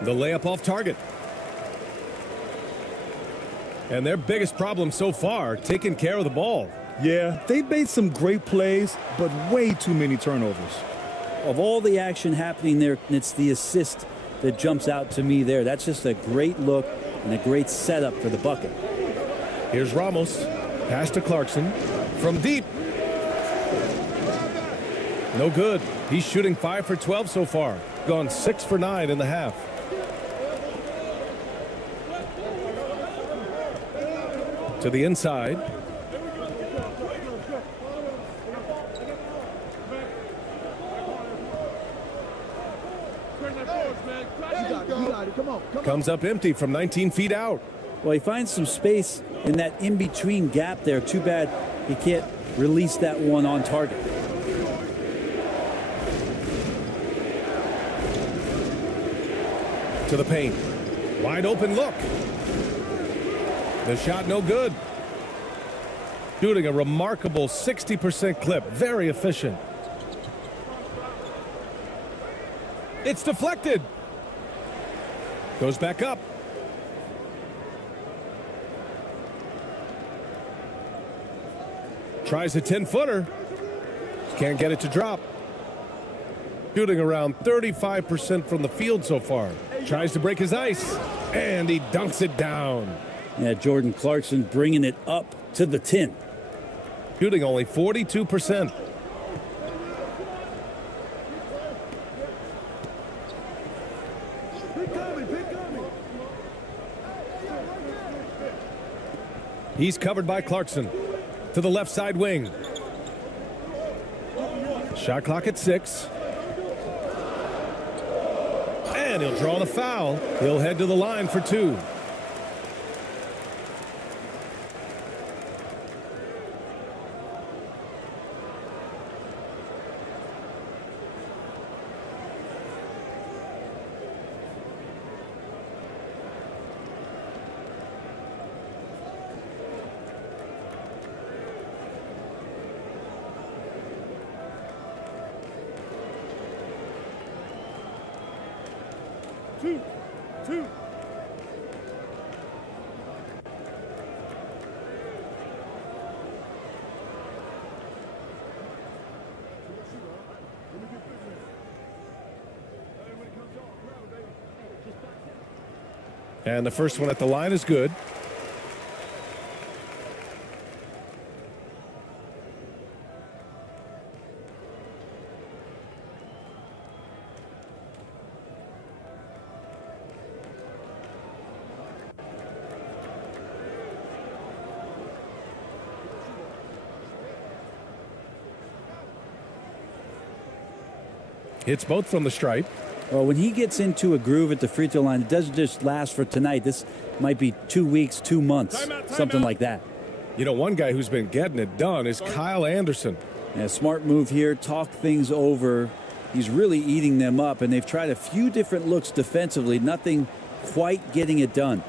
The layup off target. And their biggest problem so far, taking care of the ball. Yeah, they've made some great plays, but way too many turnovers. Of all the action happening there, it's the assist that jumps out to me there. That's just a great look and a great setup for the bucket. Here's Ramos. Pass to Clarkson. From deep. No good. He's shooting 5 for 12 so far. Gone 6 for 9 in the half. To the inside. Comes up empty from 19 feet out. Well, he finds some space in that in-between gap there. Too bad he can't release that one on target. To the paint. Wide open look. The shot no good. Shooting a remarkable 60% clip. Very efficient. It's deflected. Goes back up. Tries a 10-footer. Can't get it to drop. Shooting around 35% from the field so far. Tries to break his ice. And he dunks it down. Yeah, Jordan Clarkson bringing it up to the 10. Shooting only 42%. He's covered by Clarkson. To the left side wing. Shot clock at 6. And he'll draw the foul. He'll head to the line for 2. Two. And the first one at the line is good. Hits both from the stripe. Well, when he gets into a groove at the free throw line, it doesn't just last for tonight. This might be 2 weeks, 2 months, something like that. You know, one guy who's been getting it done is Kyle Anderson. Yeah, smart move here. Talk things over. He's really eating them up, and they've tried a few different looks defensively. Nothing quite getting it done.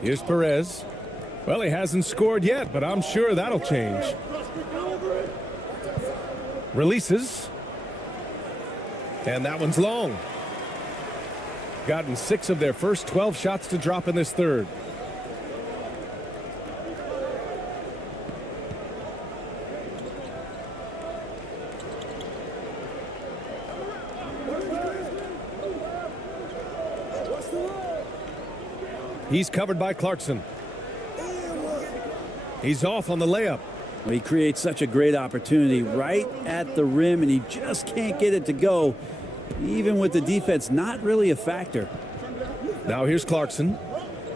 Here's Perez. Well, he hasn't scored yet, but I'm sure that'll change. Releases. And that one's long. Gotten 6 of their first 12 shots to drop in this third. He's covered by Clarkson. He's off on the layup. Well, he creates such a great opportunity right at the rim, and he just can't get it to go, even with the defense not really a factor. Now here's Clarkson.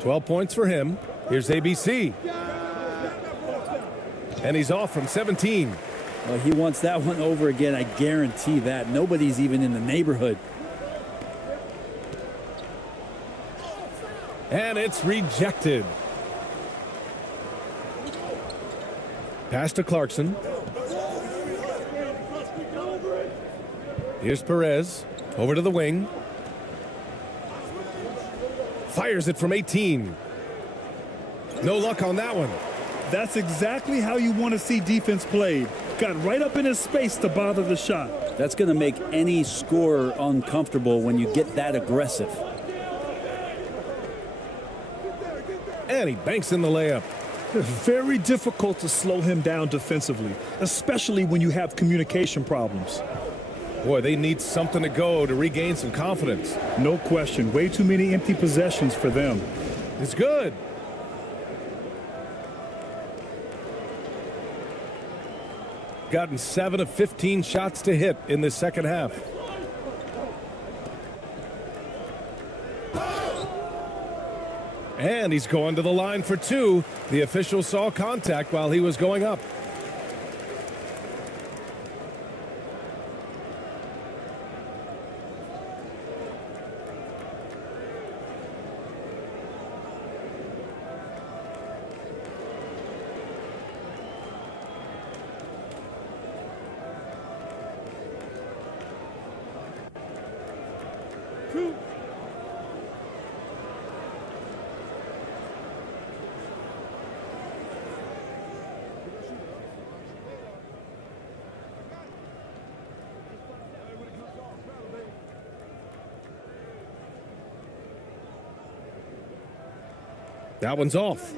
12 points for him. Here's ABC. And he's off from 17. Well, he wants that one over again, I guarantee that. Nobody's even in the neighborhood. And it's rejected. Pass to Clarkson. Here's Perez. Over to the wing. Fires it from 18. No luck on that one. That's exactly how you want to see defense played. Got right up in his space to bother the shot. That's going to make any scorer uncomfortable when you get that aggressive. And he banks in the layup. Very difficult to slow him down defensively, especially when you have communication problems. Boy, they need something to go to regain some confidence. No question. Way too many empty possessions for them. It's good. Gotten 7 of 15 shots to hit in the second half. And he's going to the line for 2. The official saw contact while he was going up. That one's off.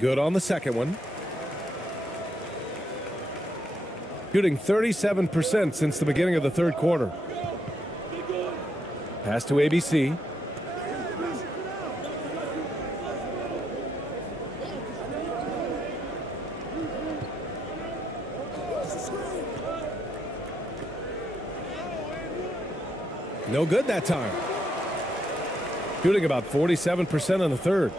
Good on the second one. Shooting 37% since the beginning of the third quarter. Pass to ABC. No good that time. Shooting about 47% in the third.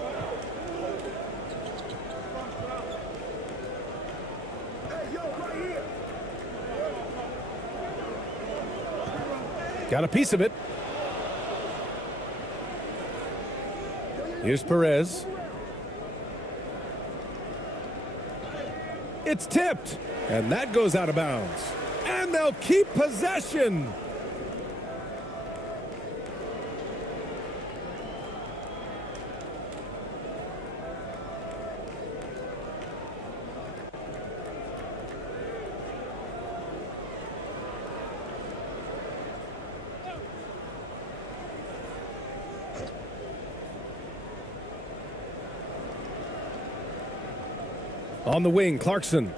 Got a piece of it. Here's Perez. It's tipped, and that goes out of bounds. And they'll keep possession. On the wing, Clarkson.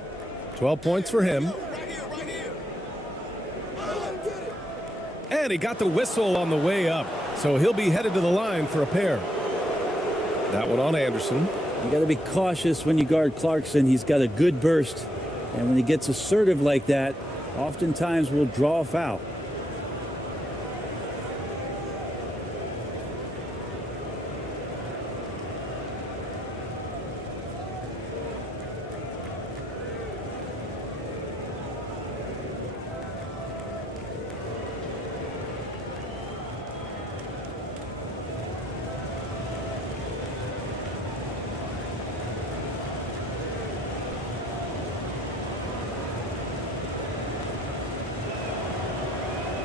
12 points for him. And he got the whistle on the way up, so he'll be headed to the line for a pair. That one on Anderson. You got to be cautious when you guard Clarkson. He's got a good burst, and when he gets assertive like that, oftentimes will draw a foul.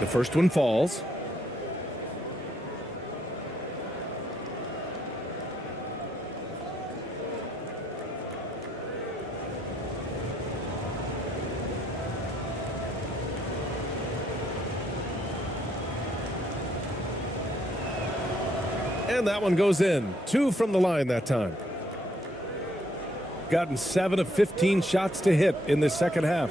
The first one falls. And that one goes in. 2 from the line that time. Gotten 7 of 15 shots to hit in the second half.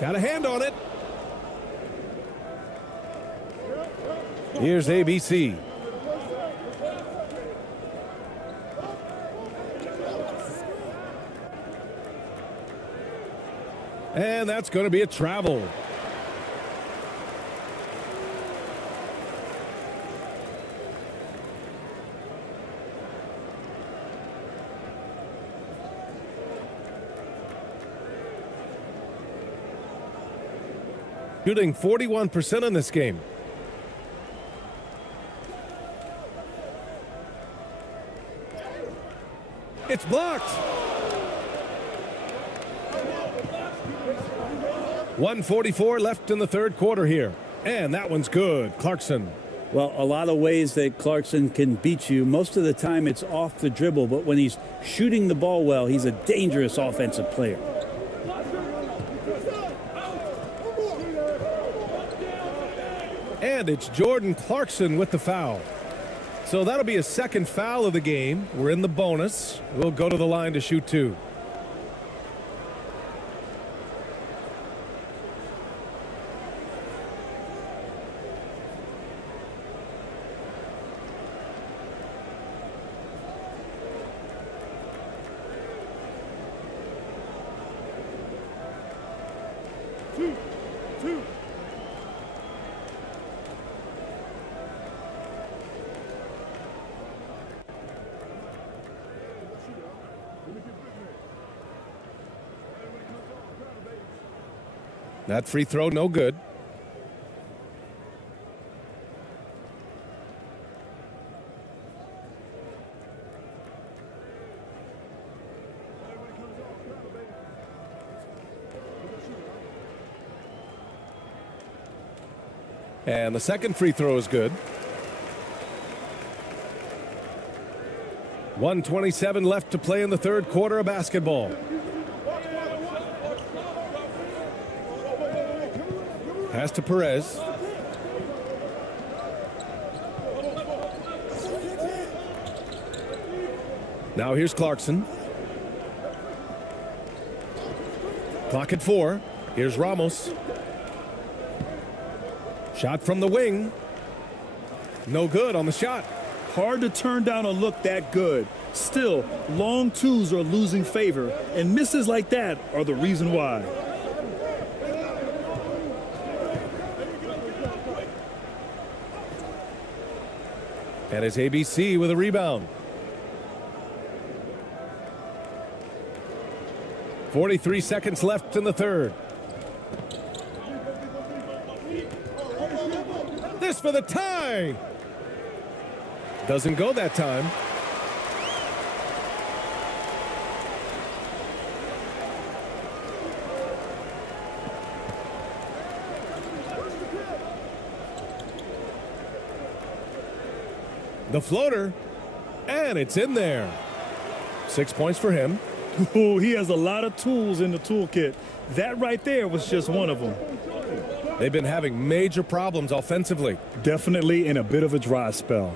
Got a hand on it. Here's ABC. And that's going to be a travel. Shooting 41% in this game. It's blocked. 1:44 left in the third quarter here. And that one's good. Clarkson. Well, a lot of ways that Clarkson can beat you. Most of the time it's off the dribble, but when he's shooting the ball well, he's a dangerous offensive player. And it's Jordan Clarkson with the foul. So that'll be a second foul of the game. We're in the bonus. We'll go to the line to shoot 2. That free throw, no good. And the second free throw is good. 1:27 left to play in the third quarter of basketball. Pass to Perez. Now here's Clarkson. Clock at 4. Here's Ramos. Shot from the wing. No good on the shot. Hard to turn down a look that good. Still, long twos are losing favor, and misses like that are the reason why. And it's ABC with a rebound. 43 seconds left in the third. This for the tie. Doesn't go that time. The floater, and it's in there. 6 points for him. Ooh, he has a lot of tools in the toolkit. That right there was just one of them. They've been having major problems offensively. Definitely in a bit of a dry spell.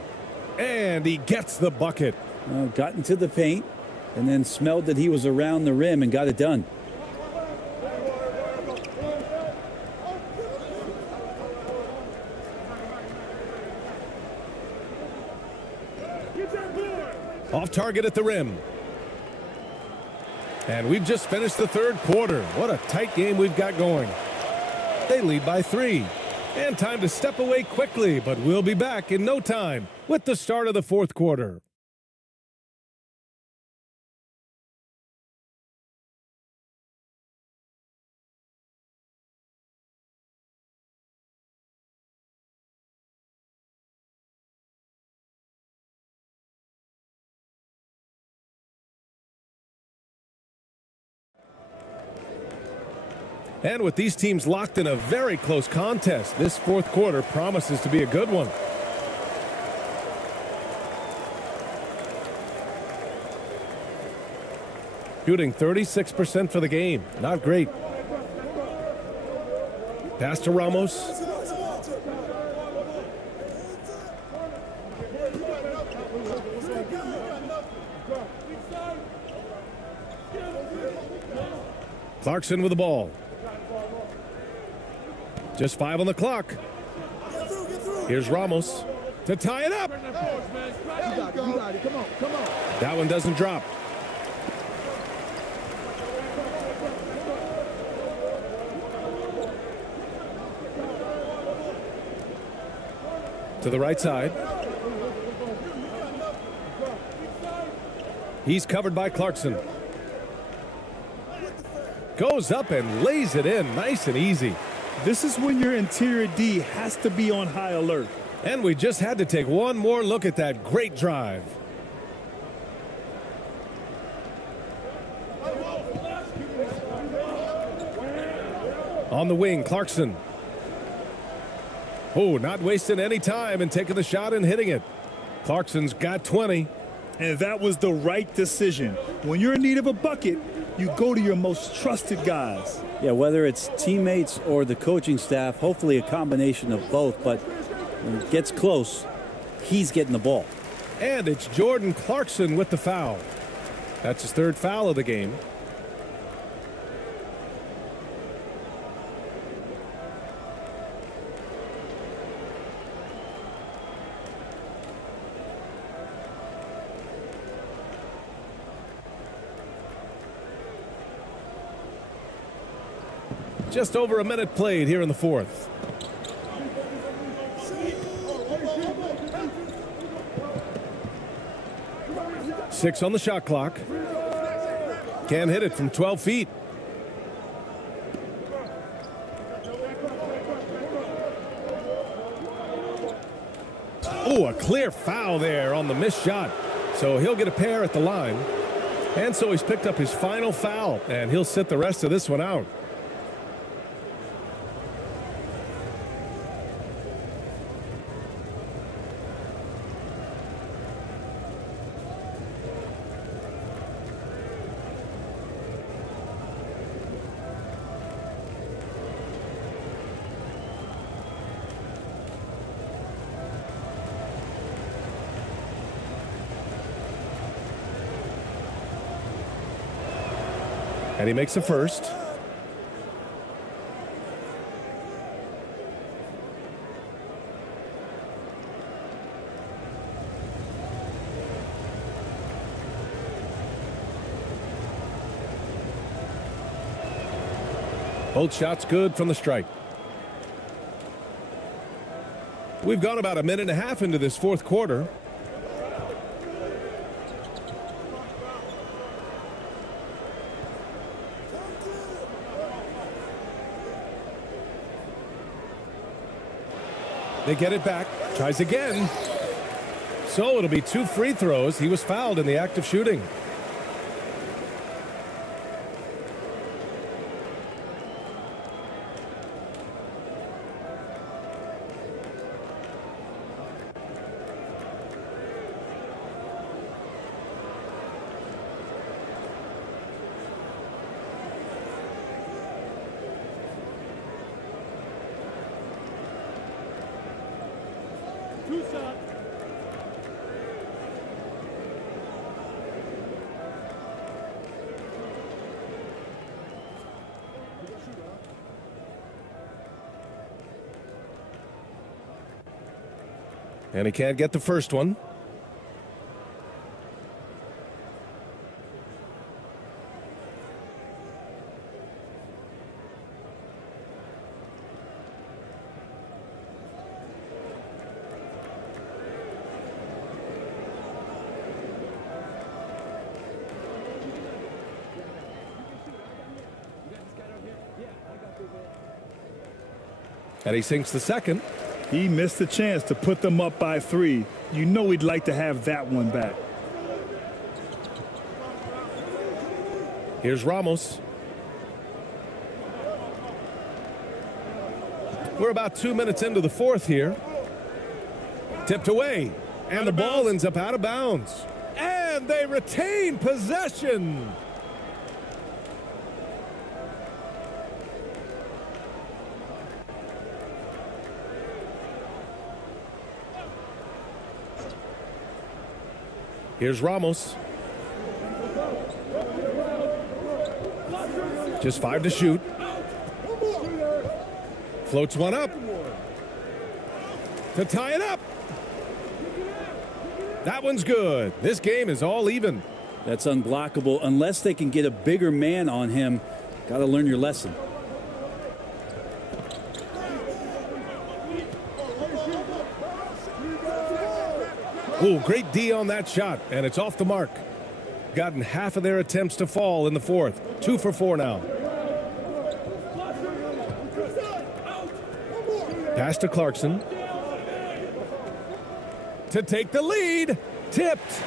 And he gets the bucket. Got into the paint and then smelled that he was around the rim and got it done. Off target at the rim. And we've just finished the third quarter. What a tight game we've got going. They lead by 3. And time to step away quickly, but we'll be back in no time with the start of the fourth quarter. And with these teams locked in a very close contest, this fourth quarter promises to be a good one. Shooting 36% for the game. Not great. Pass to Ramos. Clarkson with the ball. Just 5 on the clock. Here's Ramos to tie it up. That one doesn't drop. To the right side. He's covered by Clarkson. Goes up and lays it in nice and easy. This is when your interior D has to be on high alert. And we just had to take one more look at that great drive. On the wing, Clarkson. Oh, not wasting any time and taking the shot and hitting it. Clarkson's got 20. And that was the right decision. When you're in need of a bucket, you go to your most trusted guys. Yeah, whether it's teammates or the coaching staff, hopefully a combination of both, but when it gets close, he's getting the ball. And it's Jordan Clarkson with the foul. That's his third foul of the game. Just over a minute played here in the fourth. Six on the shot clock. Can't hit it from 12 feet. Oh, a clear foul there on the missed shot. So he'll get a pair at the line. And so he's picked up his final foul, and he'll sit the rest of this one out. And he makes the first. Both shots good from the strike. We've gone about a minute and a half into this fourth quarter. They get it back. Tries again. So it'll be 2 free throws. He was fouled in the act of shooting. And he can't get the first one. And he sinks the second. He missed the chance to put them up by 3. You know he'd like to have that one back. Here's Ramos. We're about 2 minutes into the fourth here. Tipped away, and the ball ends up out of bounds. And they retain possession. Here's Ramos. Just 5 to shoot. Floats one up. To tie it up. That one's good. This game is all even. That's unblockable unless they can get a bigger man on him. Got to learn your lesson. Ooh, great D on that shot, and it's off the mark. Gotten half of their attempts to fall in the fourth. 2 for 4 now. Pass to Clarkson. To take the lead. Tipped.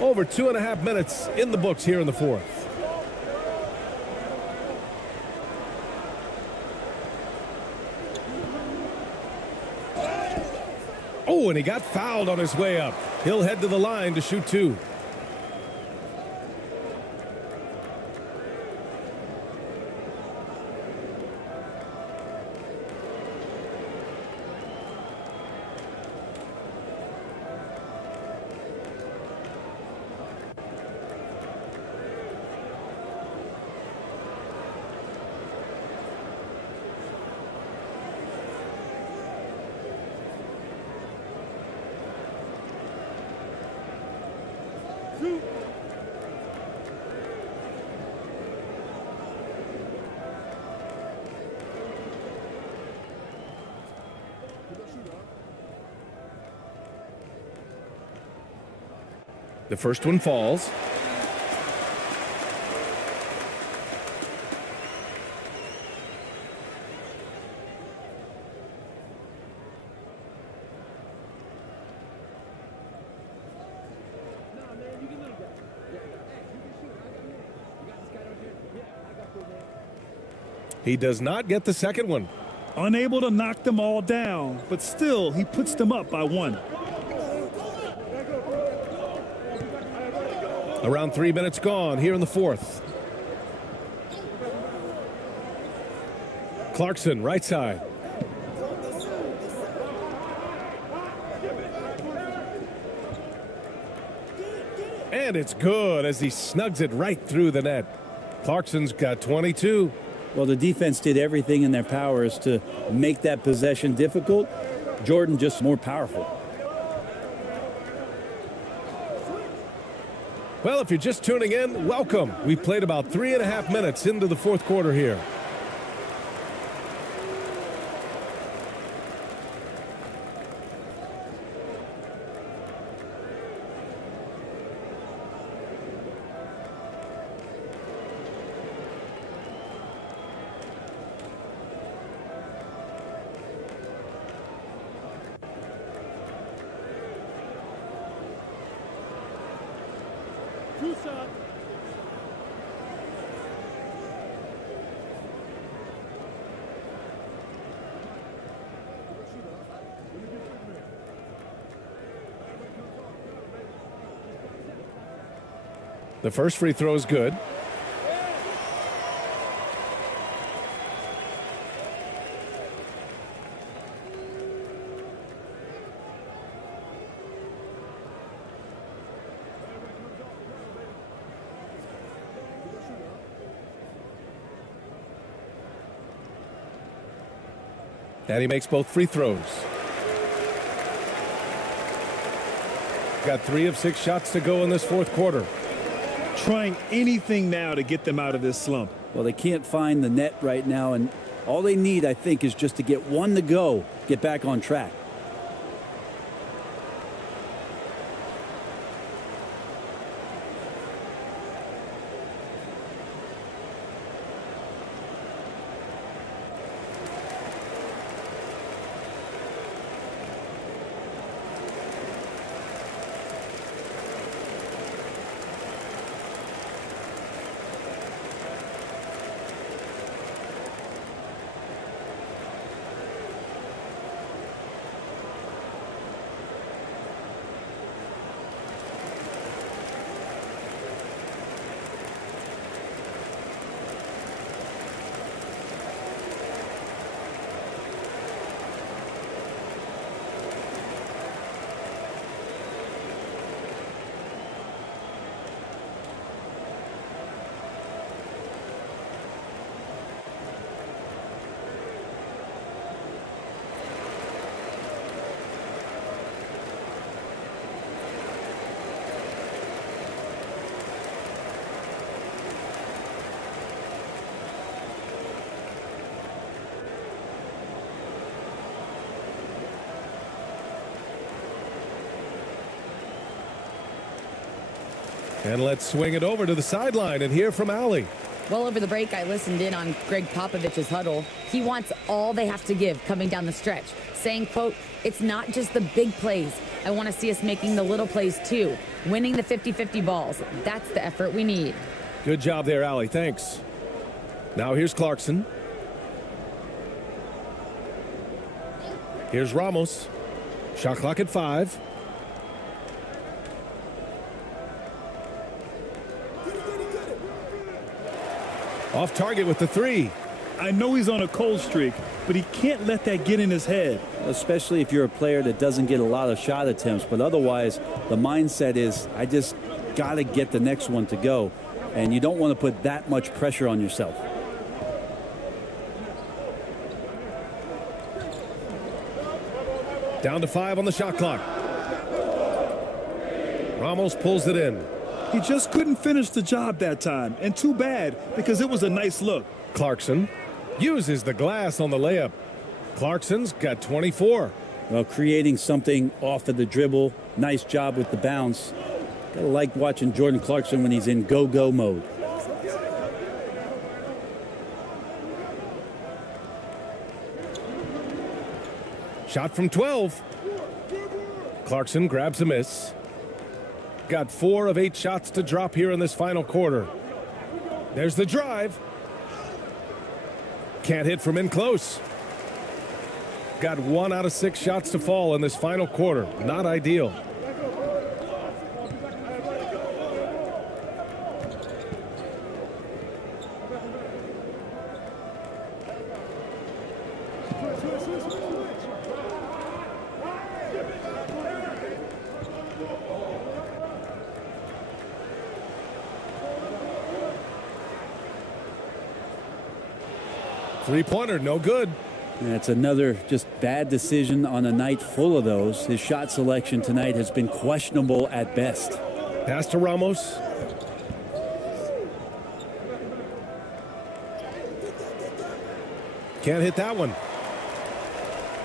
Over 2.5 minutes in the books here in the fourth. Oh, and he got fouled on his way up. He'll head to the line to shoot 2. The first one falls. He does not get the second one. Unable to knock them all down, but still he puts them up by 1. Around 3 minutes gone here in the fourth. Clarkson, right side. And it's good as he snugs it right through the net. Clarkson's got 22. Well, the defense did everything in their powers to make that possession difficult. Jordan just more powerful. Well, if you're just tuning in, welcome. We've played about 3.5 minutes into the fourth quarter here. The first free throw is good. And he makes both free throws. Got 3 of 6 shots to go in this fourth quarter. Trying anything now to get them out of this slump. Well, they can't find the net right now, and all they need, I think, is just to get 1 to go, get back on track. And let's swing it over to the sideline and hear from Allie. Well, over the break, I listened in on Greg Popovich's huddle. He wants all they have to give coming down the stretch, saying, quote, "It's not just the big plays. I want to see us making the little plays too, winning the 50-50 balls. That's the effort we need." Good job there, Allie. Thanks. Now here's Clarkson. Here's Ramos. Shot clock at 5. Off target with the 3. I know he's on a cold streak, but he can't let that get in his head. Especially if you're a player that doesn't get a lot of shot attempts, but otherwise the mindset is, I just got to get the next one to go, and you don't want to put that much pressure on yourself. Down to 5 on the shot clock. Ramos pulls it in. He just couldn't finish the job that time, and too bad, because it was a nice look. Clarkson uses the glass on the layup. Clarkson's got 24. Well, creating something off of the dribble. Nice job with the bounce. Gotta like watching Jordan Clarkson when he's in go-go mode. Shot from 12. Clarkson grabs a miss. Got 4 of 8 shots to drop here in this final quarter. There's the drive. Can't hit from in close. Got 1 out of 6 shots to fall in this final quarter. Not ideal. Three-pointer, no good. That's another just bad decision on a night full of those. His shot selection tonight has been questionable at best. Pass to Ramos. Can't hit that one.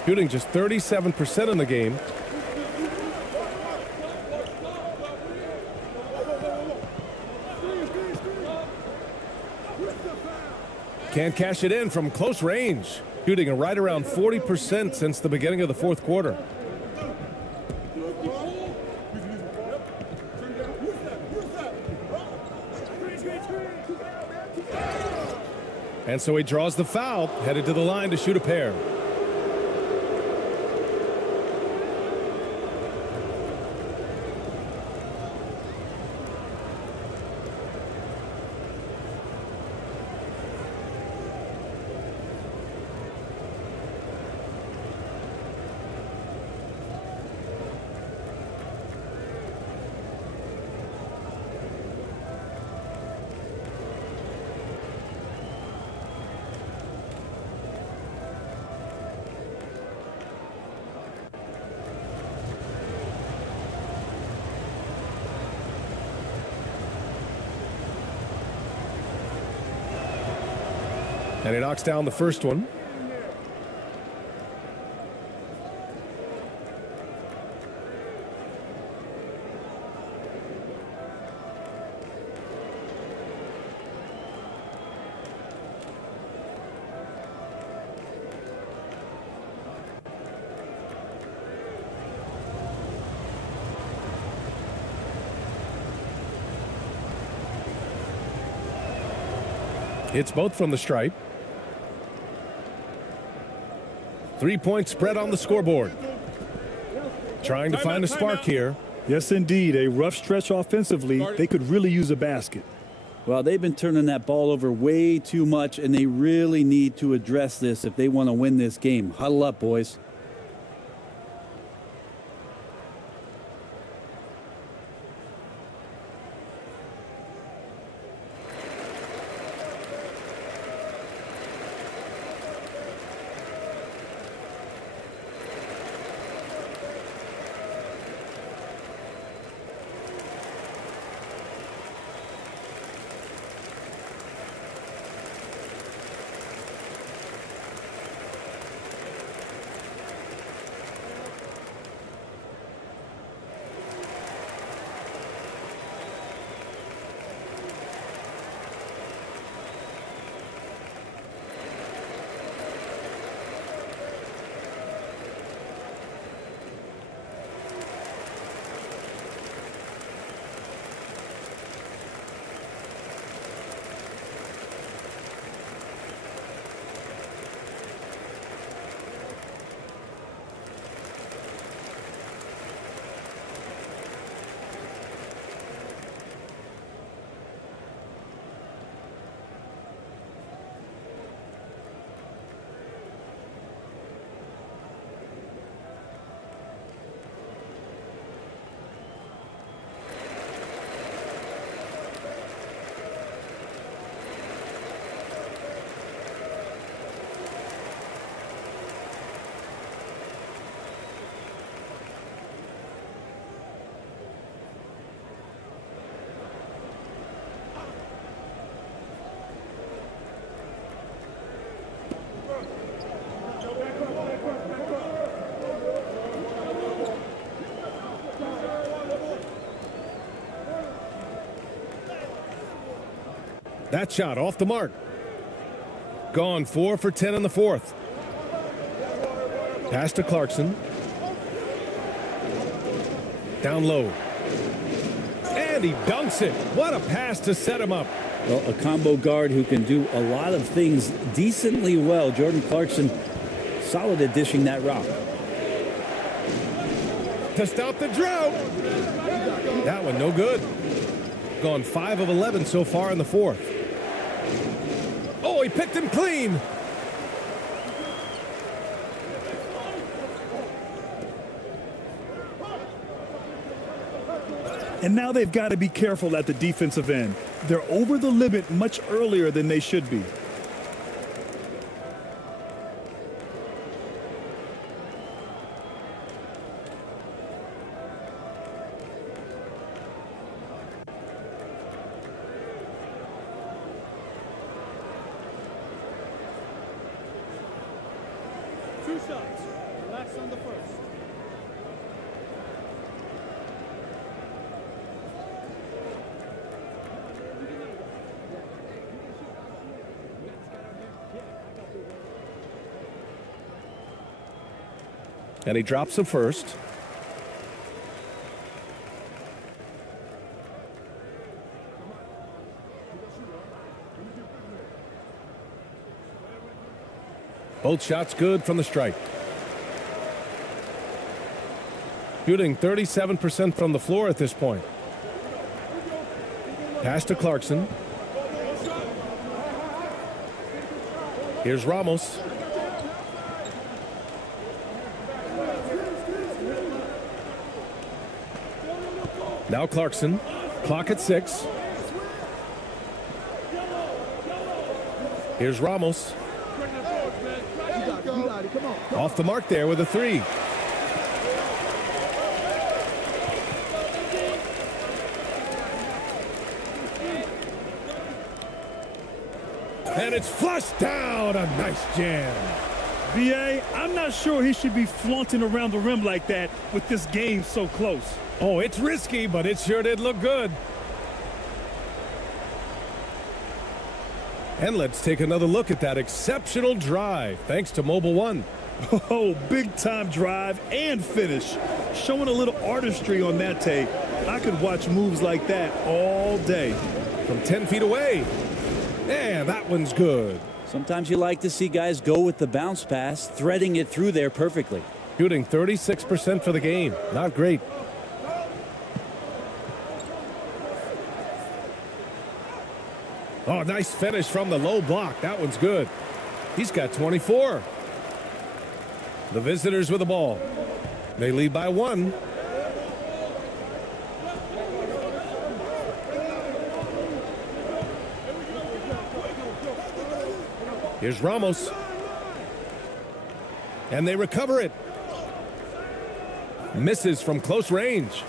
Shooting just 37% in the game. Can't cash it in from close range. Shooting right around 40% since the beginning of the fourth quarter. And so he draws the foul, headed to the line to shoot a pair. And he knocks down the first one. Hits both from the stripe. 3-point spread on the scoreboard. Trying to find a spark here. Yes, indeed. A rough stretch offensively. They could really use a basket. Well, they've been turning that ball over way too much, and they really need to address this if they want to win this game. Huddle up, boys. That shot off the mark. Gone 4 for 10 in the fourth. Pass to Clarkson. Down low. And he dunks it. What a pass to set him up. Well, a combo guard who can do a lot of things decently well. Jordan Clarkson, solid at dishing that rock. To stop the drought. That one no good. Gone 5 of 11 so far in the fourth. Oh, he picked him clean. And now they've got to be careful at the defensive end. They're over the limit much earlier than they should be. Two shots. Relax on the first. And he drops the first. Both shots good from the strike. Shooting 37% from the floor at this point. Pass to Clarkson. Here's Ramos. Now Clarkson. Clock at 6. Here's Ramos. Off the mark there with a 3. And it's flushed down. A nice jam. BA, I'm not sure he should be flaunting around the rim like that with this game so close. Oh, it's risky, but it sure did look good. And let's take another look at that exceptional drive, thanks to Mobile One. Oh, big time drive and finish. Showing a little artistry on that tape. I could watch moves like that all day. From 10 feet away. And that one's good. Sometimes you like to see guys go with the bounce pass, threading it through there perfectly. Shooting 36% for the game. Not great. Oh, nice finish from the low block. That one's good. He's got 24. The visitors with the ball. They lead by 1. Here's Ramos. And they recover it. Misses from close range.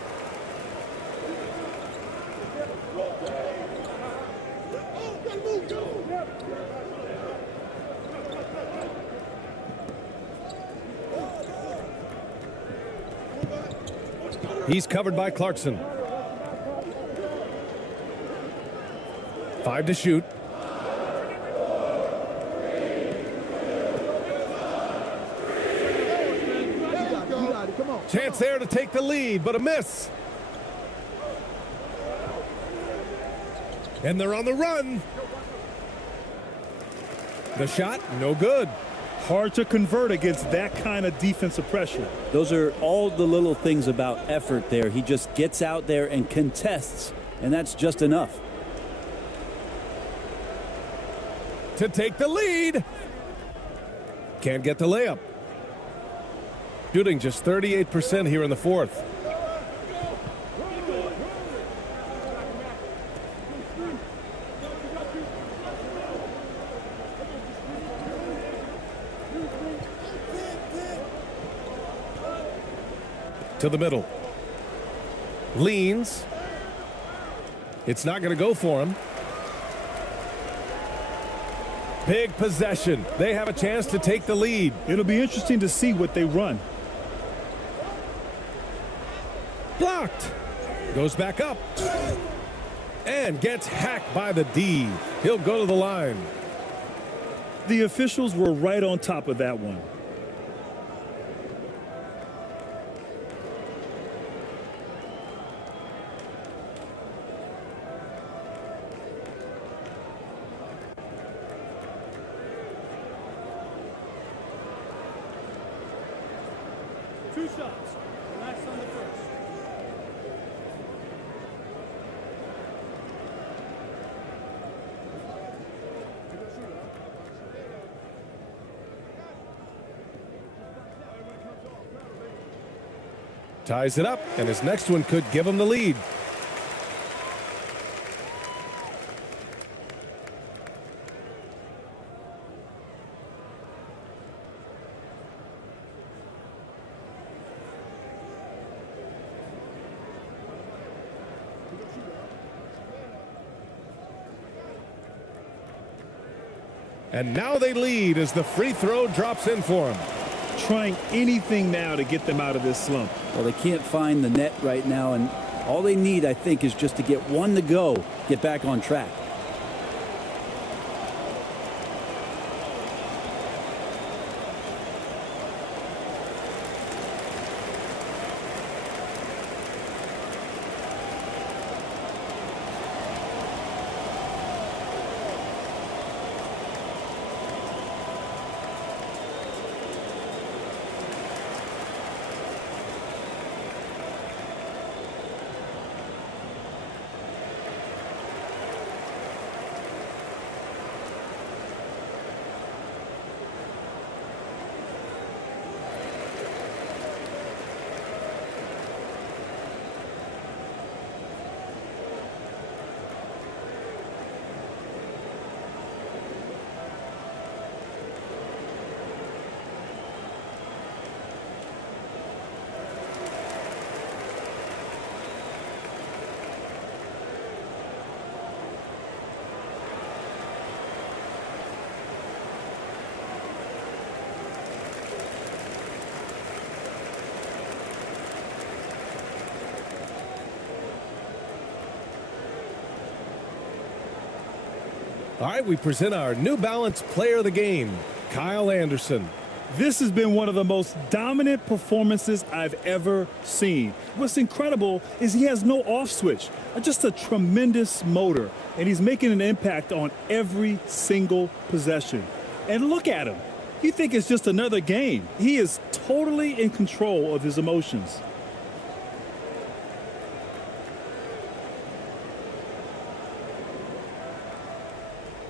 He's covered by Clarkson. 5 to shoot. Chance there to take the lead, but a miss. And they're on the run. The shot, no good. Hard to convert against that kind of defensive pressure. Those are all the little things about effort there. He just gets out there and contests, and that's just enough. To take the lead. Can't get the layup. Shooting just 38% here in the fourth. To the middle. Leans. It's not going to go for him. Big possession. They have a chance to take the lead. It'll be interesting to see what they run. Blocked. Goes back up. And gets hacked by the D. He'll go to the line. The officials were right on top of that one. Two shots. Relax on the first. Ties it up, and his next one could give him the lead. And now they lead as the free throw drops in for him. Trying anything now to get them out of this slump. Well, they can't find the net right now, and all they need, I think, is just to get one to go, get back on track. All right, we present our New Balance Player of the Game, Kyle Anderson. This has been one of the most dominant performances I've ever seen. What's incredible is he has no off switch, just a tremendous motor, and he's making an impact on every single possession. And look at him. You think it's just another game. He is totally in control of his emotions.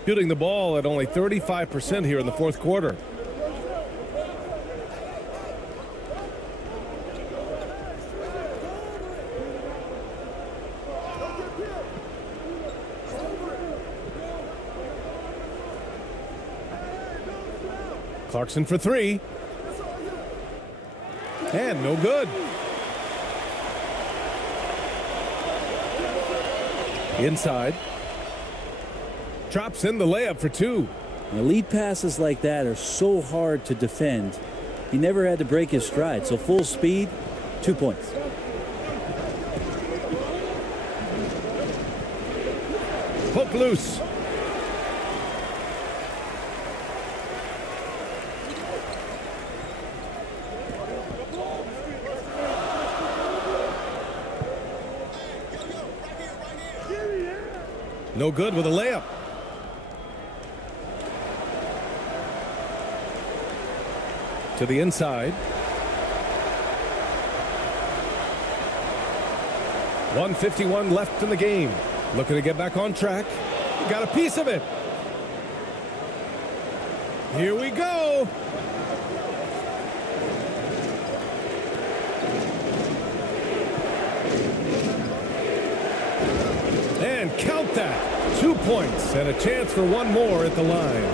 Shooting the ball at only 35% here in the fourth quarter. Clarkson for three. And no good. Inside. Drops in the layup for two. Now, lead passes like that are so hard to defend. He never had to break his stride. So full speed, 2 points. Poke loose. No good with a layup. To the inside. 1:51 left in the game. Looking to get back on track. Got a piece of it. Here we go. And count that. 2 points and a chance for one more at the line.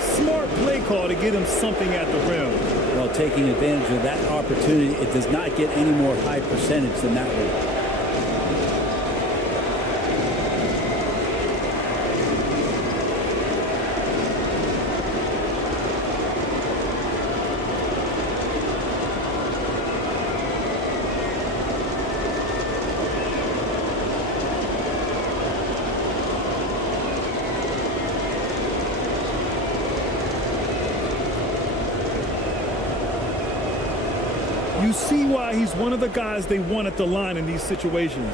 Smart play call to get him something at the rim. Well, taking advantage of that opportunity, it does not get any more high percentage than that one. You see why he's one of the guys they want at the line in these situations.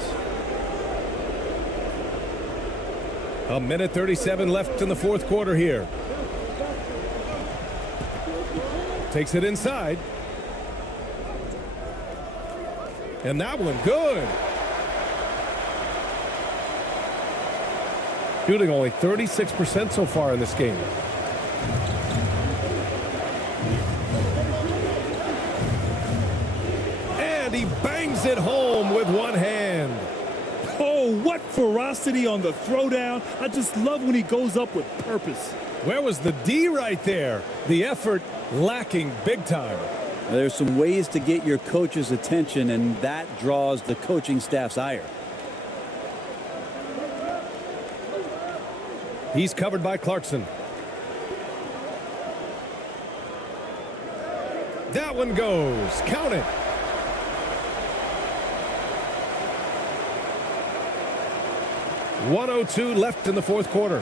A minute 37 left in the fourth quarter here. Takes it inside. And that one good. Shooting only 36% so far in this game. And he bangs it home with one hand. Oh, what ferocity on the throwdown. I just love when he goes up with purpose. Where was the D right there? The effort lacking big time. There's some ways to get your coach's attention, and that draws the coaching staff's ire. He's covered by Clarkson. That one goes. Count it. .102 left in the fourth quarter.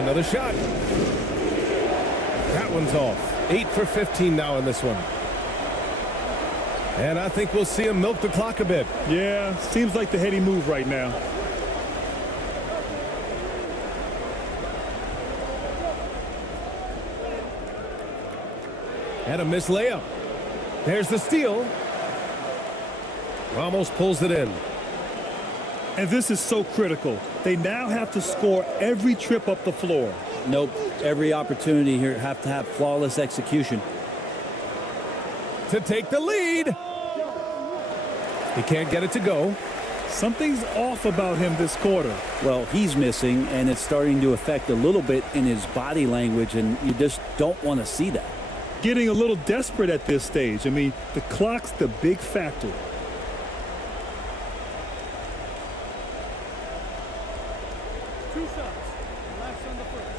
Another shot. That one's off. 8 for 15 now in this one. And I think we'll see him milk the clock a bit. Yeah, seems like the heady move right now. And a missed layup. There's the steal. Ramos pulls it in. And this is so critical. They now have to score every trip up the floor. Nope. Every opportunity here have to have flawless execution. To take the lead. He can't get it to go. Something's off about him this quarter. Well, he's missing, and it's starting to affect a little bit in his body language, and you just don't want to see that. Getting a little desperate at this stage. I mean, the clock's the big factor. Two shots. Relax on the first.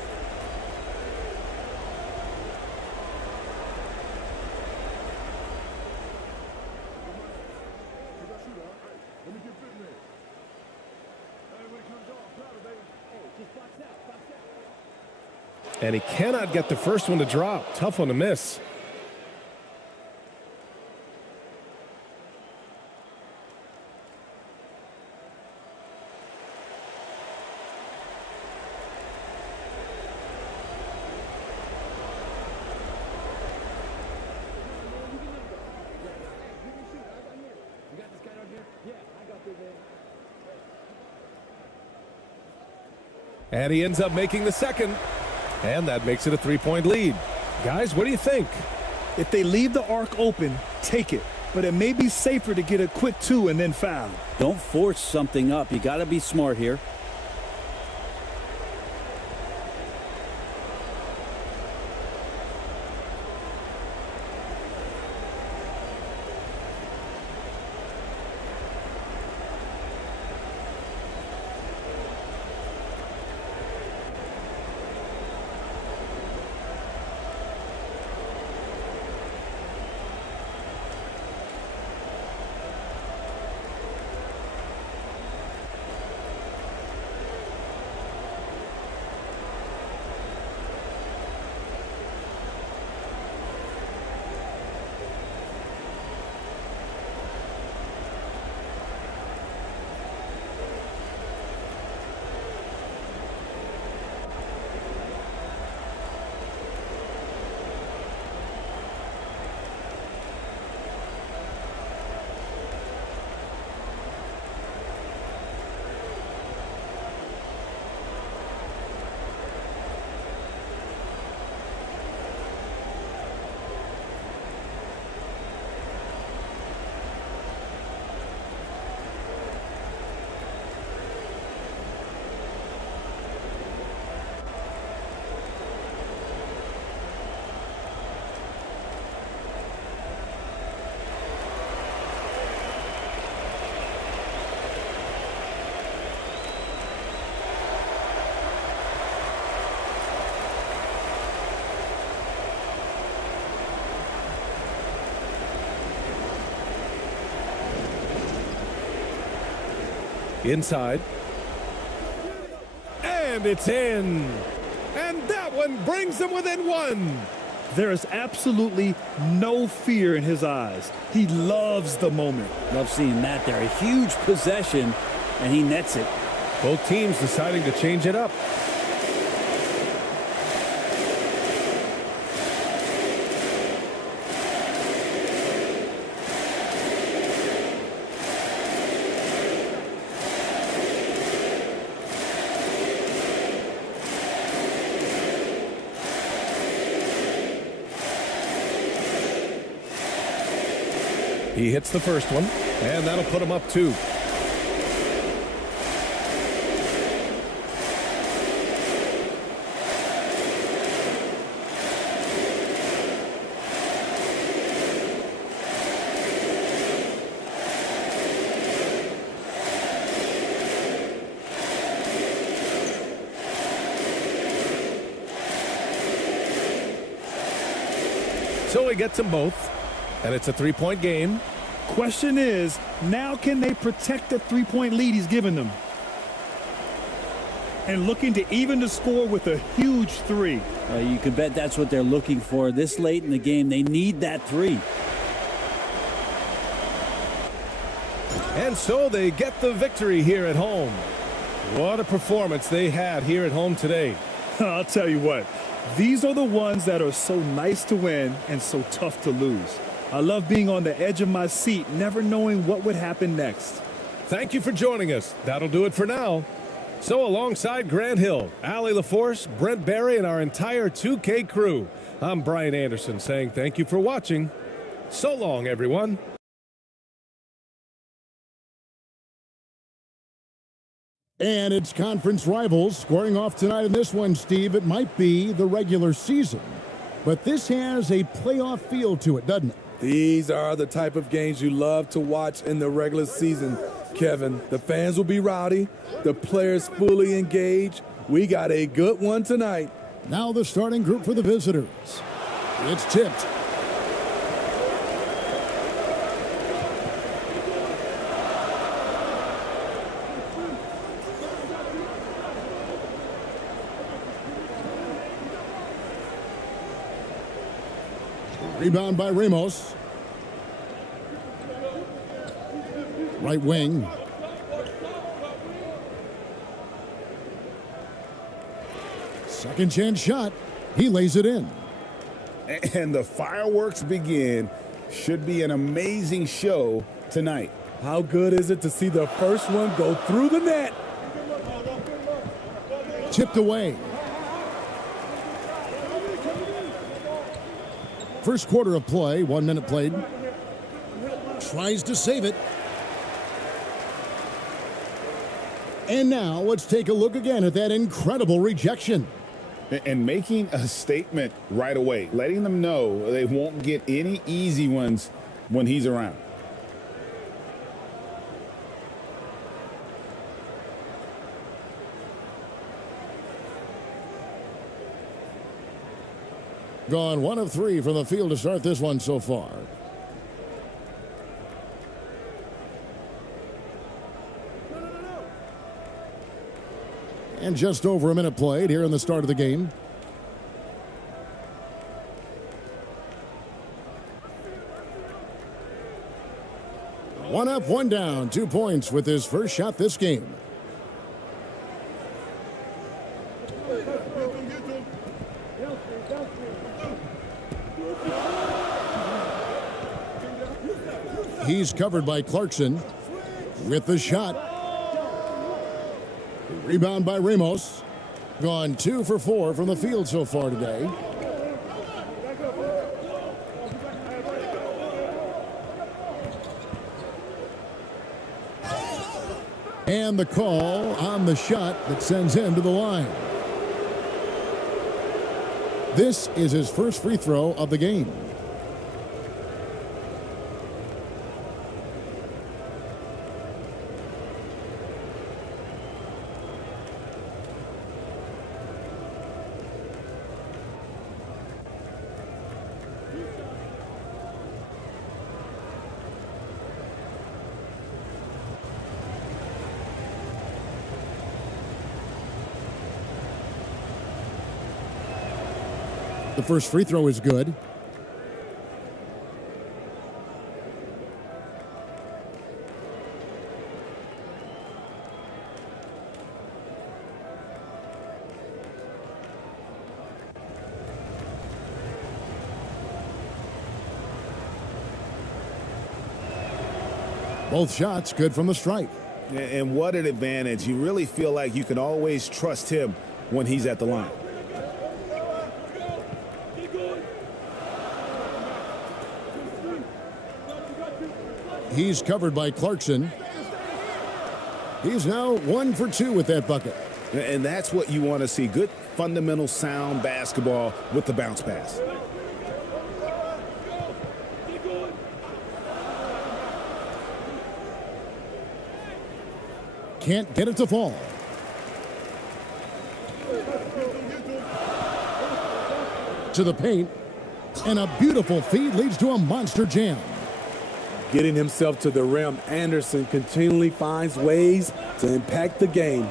And he cannot get the first one to drop. Tough one to miss. And he ends up making the second. And that makes it a three-point lead. Guys, what do you think? If they leave the arc open, take it. But it may be safer to get a quick two and then foul. Don't force something up. You got to be smart here. Inside. And it's in. And that one brings them within one. There is absolutely no fear in his eyes. He loves the moment. Love seeing that there. A huge possession, and he nets it. Both teams deciding to change it up. He hits the first one, and that'll put him up 2. So he gets them both, and it's a 3-point game. Question is, now can they protect the 3-point lead he's given them? And looking to even the score with a huge 3. You can bet that's what they're looking for. This late in the game, they need that 3. And so they get the victory here at home. What a performance they had here at home today. I'll tell you what, these are the ones that are so nice to win and so tough to lose. I love being on the edge of my seat, never knowing what would happen next. Thank you for joining us. That'll do it for now. So alongside Grant Hill, Allie LaForce, Brent Barry, and our entire 2K crew, I'm Brian Anderson saying thank you for watching. So long, everyone. And it's conference rivals squaring off tonight in this one, Steve. It might be the regular season, but this has a playoff feel to it, doesn't it? These are the type of games you love to watch in the regular season, Kevin. The fans will be rowdy, the players fully engaged. We got a good one tonight. Now the starting group for the visitors. It's tipped. Rebound by Ramos. Right wing. Second chance shot. He lays it in. And the fireworks begin. Should be an amazing show tonight. How good is it to see the first one go through the net? Tipped away. First quarter of play, 1 minute played. Tries to save it. And now let's take a look again at that incredible rejection. And making a statement right away, letting them know they won't get any easy ones when he's around. Gone 1 of 3 from the field to start this one so far. And just over a minute played here in the start of the game. One up, one down, 2 points with his first shot this game. He's covered by Clarkson with the shot. Rebound by Ramos. Gone 2 for 4 from the field so far today. And the call on the shot that sends him to the line. This is his first free throw of the game. The first free throw is good. Both shots good from the stripe. And what an advantage. You really feel like you can always trust him when he's at the line. He's covered by Clarkson. He's now 1 for 2 with that bucket. And that's what you want to see. Good, fundamental, sound basketball with the bounce pass. Can't get it to fall. To the paint. And a beautiful feed leads to a monster jam. Getting himself to the rim, Anderson continually finds ways to impact the game.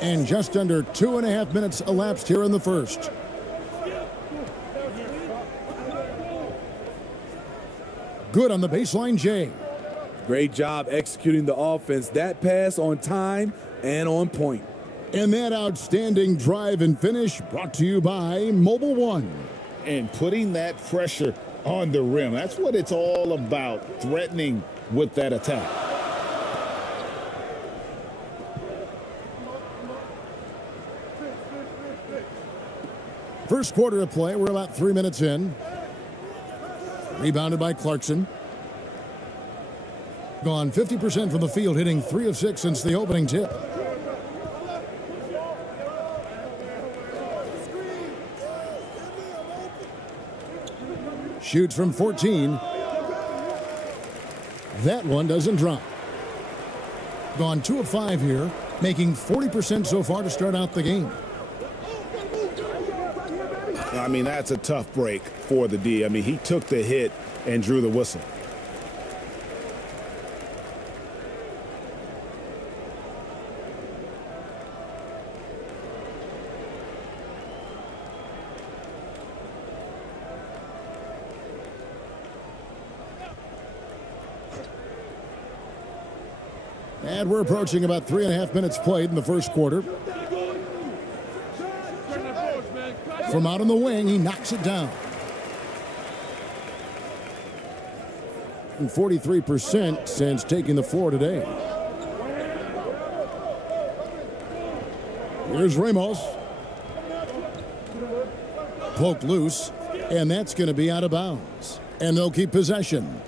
And just under 2.5 minutes elapsed here in the first. Good on the baseline, Jay. Great job executing the offense. That pass on time and on point. And that outstanding drive and finish brought to you by Mobile One. And putting that pressure on the rim. That's what it's all about, threatening with that attack. First quarter of play, we're about 3 minutes in. Rebounded by Clarkson. Gone 50% from the field, hitting 3 of 6 since the opening tip. Shoots from 14. That one doesn't drop. Gone 2 of 5 here, making 40% so far to start out the game. I mean, that's a tough break for the D. I mean, he took the hit and drew the whistle. And we're approaching about 3.5 minutes played in the first quarter. From out on the wing, he knocks it down. And 43% since taking the floor today. Here's Ramos. Poked loose, and that's going to be out of bounds. And they'll keep possession.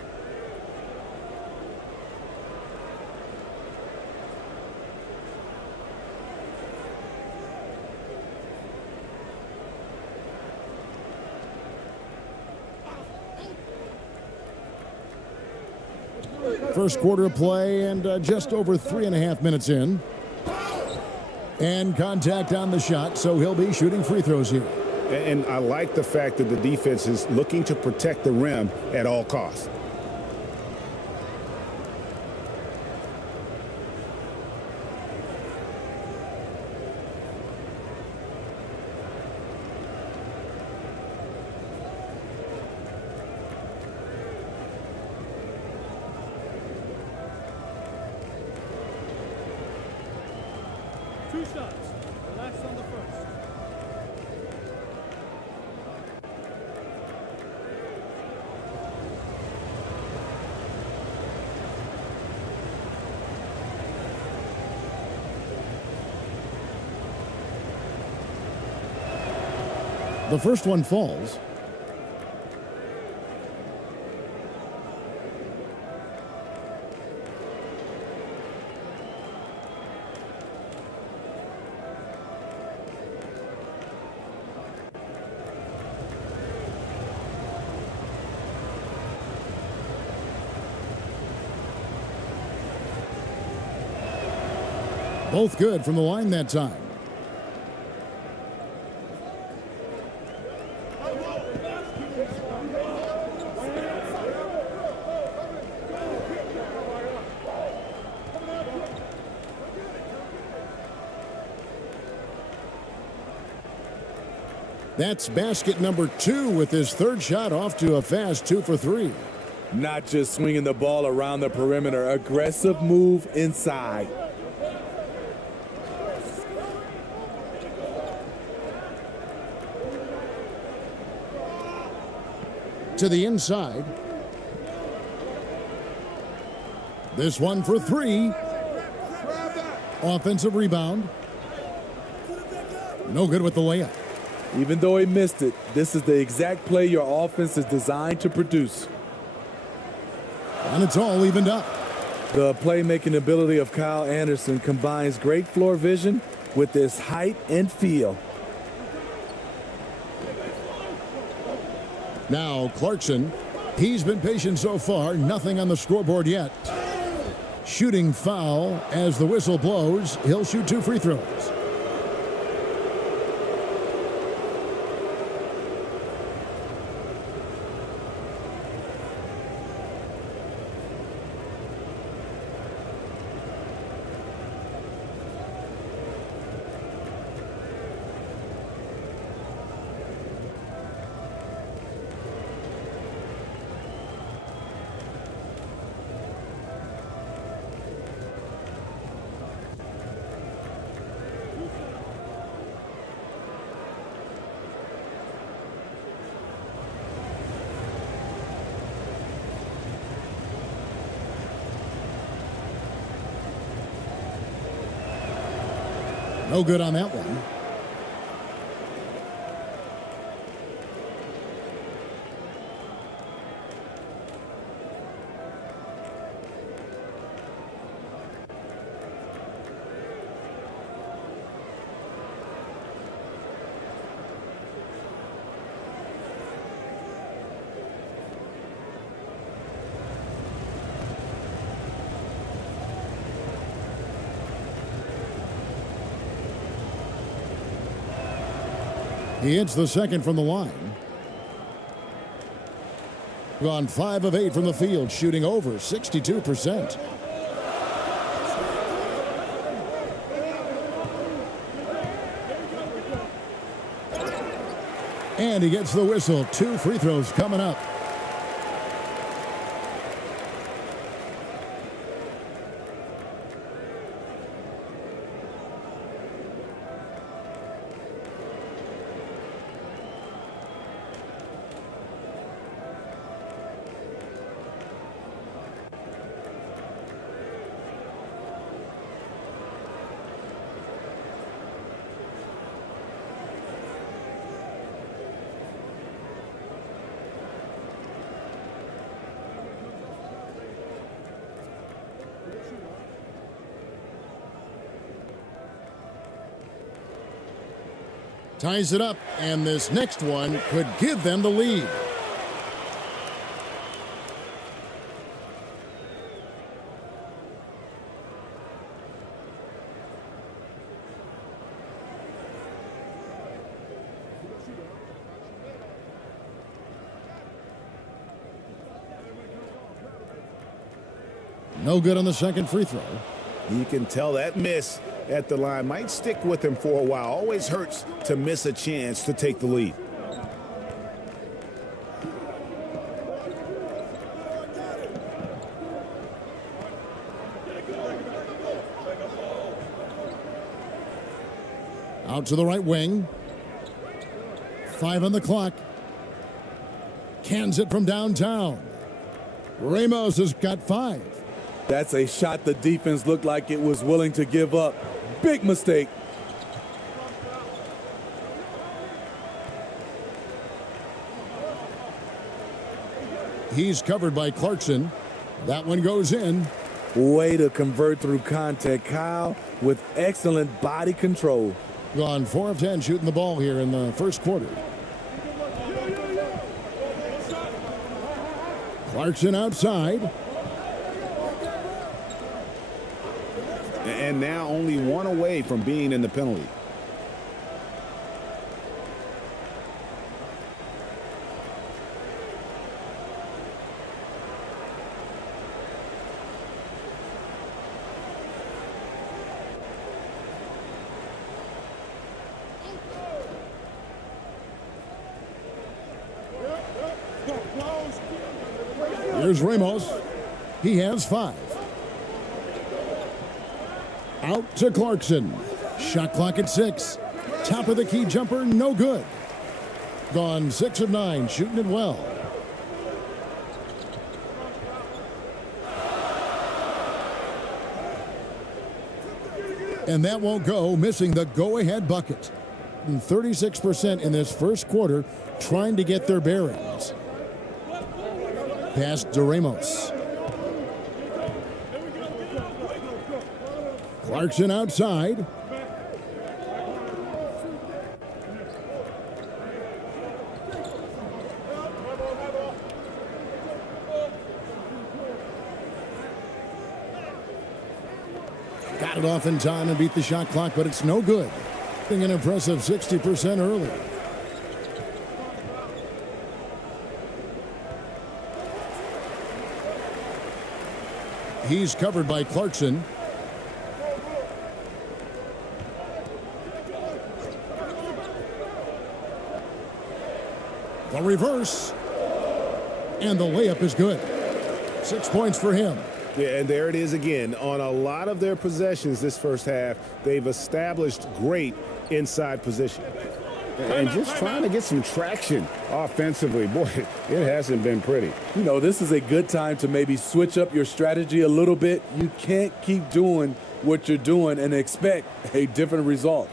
First quarter of play and just over 3.5 minutes in. And contact on the shot, so he'll be shooting free throws here. And I like the fact that the defense is looking to protect the rim at all costs. Two shots. Relax on the first. The first one falls. Both good from the line that time. That's basket number 2 with his third shot off to a fast 2 for 3. Not just swinging the ball around the perimeter, aggressive move inside. To the inside. This one for 3. Offensive rebound. No good with the layup. Even though he missed it, this is the exact play your offense is designed to produce. And it's all evened up. The playmaking ability of Kyle Anderson combines great floor vision with his height and feel. Now Clarkson, he's been patient so far, nothing on the scoreboard yet. Shooting foul as the whistle blows. He'll shoot 2 free throws. No good on that one. He hits the second from the line. Gone 5 of 8 from the field, shooting over 62%. And he gets the whistle. 2 free throws coming up. Ties it up, and this next one could give them the lead. No good on the second free throw. You can tell that miss at the line might stick with him for a while. Always hurts to miss a chance to take the lead. Out to the right wing. 5 on the clock. Cans it from downtown. Ramos has got 5. That's a shot the defense looked like it was willing to give up. Big mistake. He's covered by Clarkson. That one goes in. Way to convert through contact. Kyle with excellent body control. Gone 4 of 10 shooting the ball here in the first quarter. Clarkson outside. And now only 1 away from being in the penalty. There's Ramos. He has 5. Out to Clarkson. Shot clock at 6. Top of the key jumper, no good. Gone 6 of 9, shooting it well. And that won't go, missing the go-ahead bucket. 36% in this first quarter, trying to get their bearings. Pass to Ramos. Clarkson outside. Got it off in time and beat the shot clock, but it's no good. An impressive 60% early. He's covered by Clarkson. The reverse. And the layup is good. 6 points for him. Yeah, and there it is again. On a lot of their possessions this first half, they've established great inside position. And just trying to get some traction offensively. Boy, it hasn't been pretty. You know, this is a good time to maybe switch up your strategy a little bit. You can't keep doing what you're doing and expect a different result.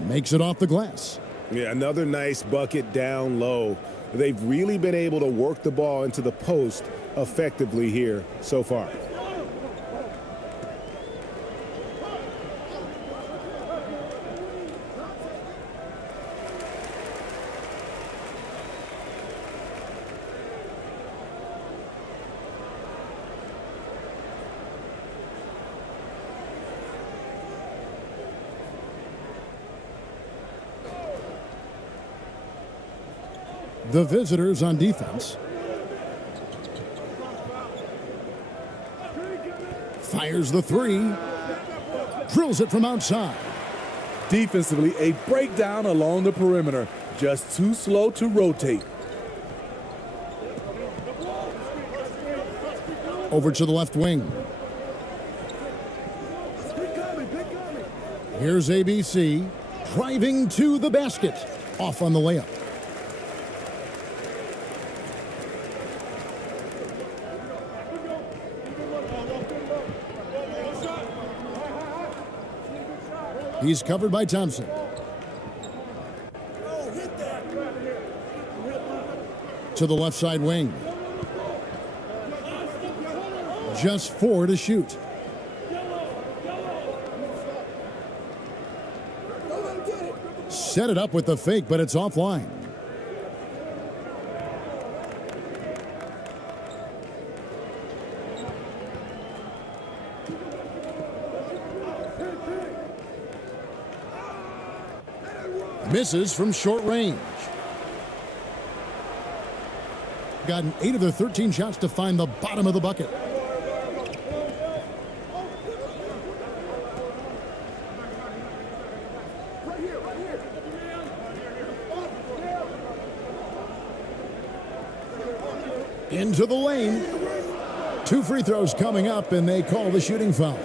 Makes it off the glass. Yeah, another nice bucket down low. They've really been able to work the ball into the post effectively here so far. The visitors on defense. Fires the 3. Drills it from outside. Defensively, a breakdown along the perimeter. Just too slow to rotate. Over to the left wing. Here's ABC driving to the basket. Off on the layup. He's covered by Thompson. To the left side wing. Just 4 to shoot. Set it up with the fake, but it's offline. Misses from short range. gotten 8 of their 13 shots to find the bottom of the bucket. Into the lane. 2 free throws coming up, and they call the shooting foul.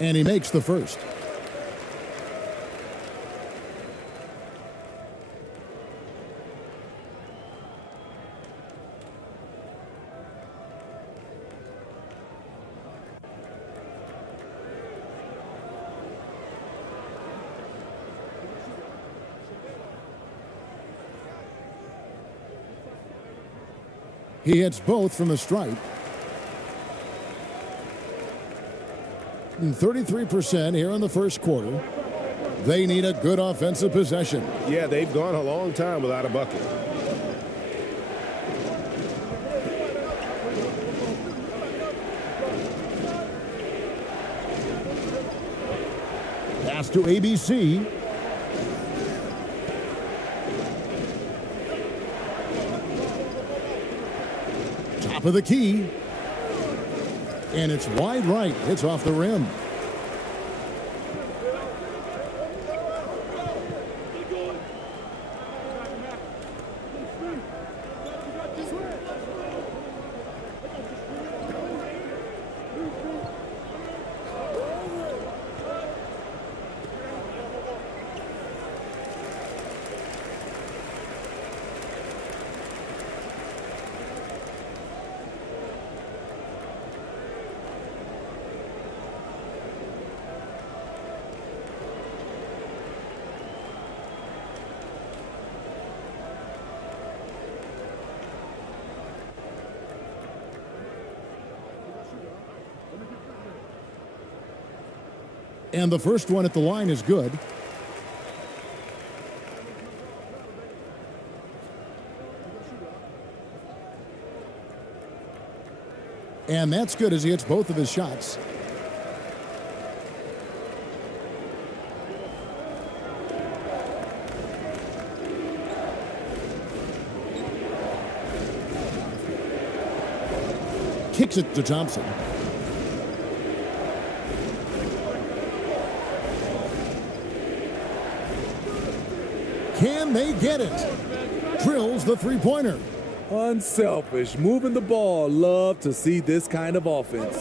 And he makes the first. He hits both from the stripe. 33% here in the first quarter. They need a good offensive possession. Yeah, they've gone a long time without a bucket. Pass to ABC. Top of the key. And it's wide right. It's off the rim. And the first one at the line is good. And that's good as he hits both of his shots. Kicks it to Thompson. Can they get it? Drills the three-pointer. Unselfish, moving the ball. Love to see this kind of offense.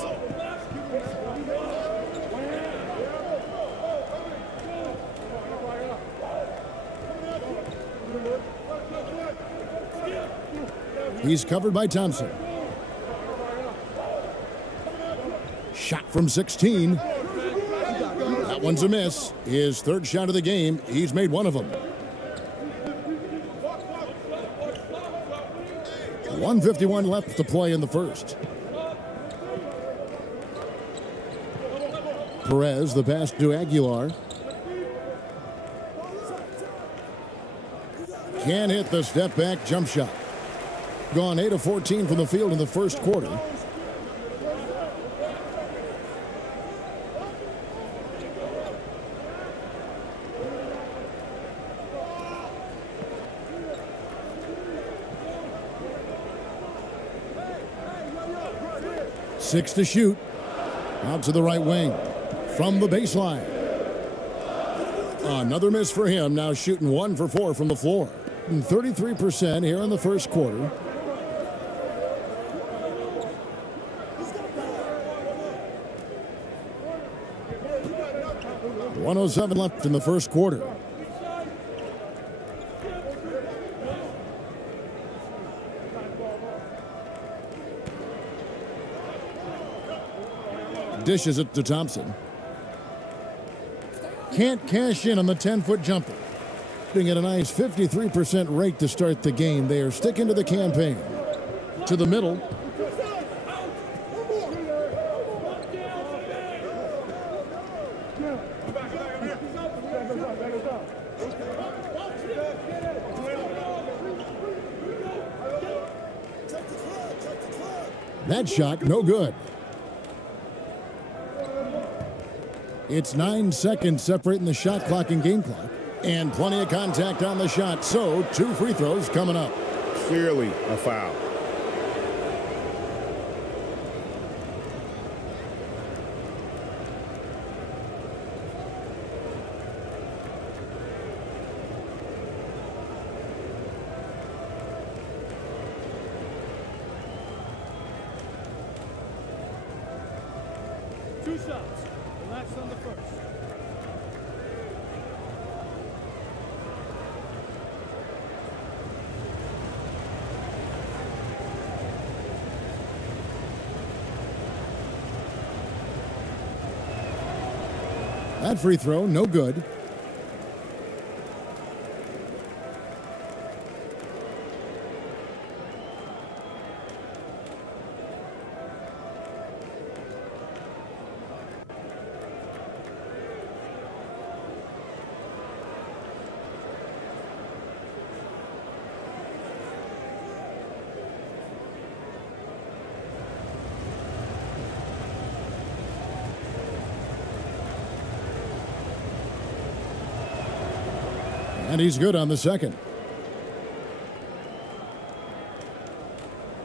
He's covered by Thompson. Shot from 16. That one's a miss. His third shot of the game. He's made one of them. 1:51 left to play in the first. Perez, the pass to Aguilar. Can't hit the step-back jump shot. Gone 8 of 14 from the field in the first quarter. Six to shoot. Out to the right wing. From the baseline. Another miss for him. Now shooting 1 for 4 from the floor. 33% here in the first quarter. .107 left in the first quarter. Dishes it to Thompson. Can't cash in on the 10-foot jumper. Getting at a nice 53% rate to start the game. They are sticking to the campaign. To the middle. That shot, no good. It's 9 seconds separating the shot clock and game clock. And plenty of contact on the shot. So, 2 free throws coming up. Clearly a foul. Two shots. Relax on the first. That free throw, no good. And he's good on the second.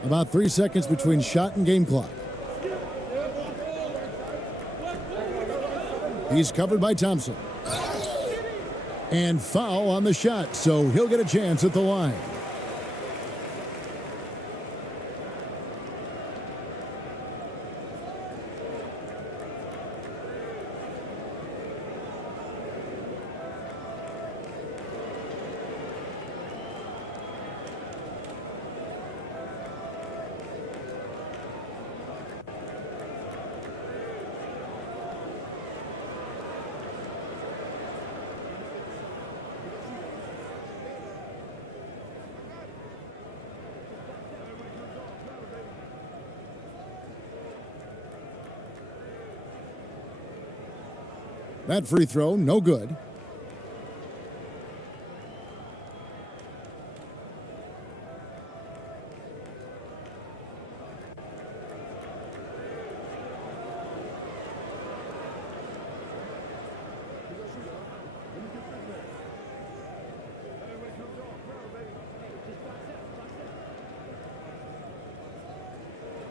About 3 seconds between shot and game clock. He's covered by Thompson. And foul on the shot, so he'll get a chance at the line. That free throw, no good.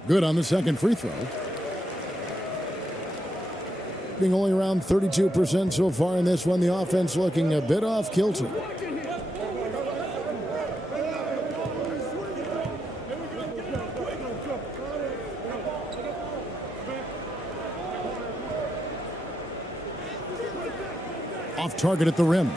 Good on the second free throw. Being only around 32% so far in this one. The offense looking a bit off kilter. Off target at the rim.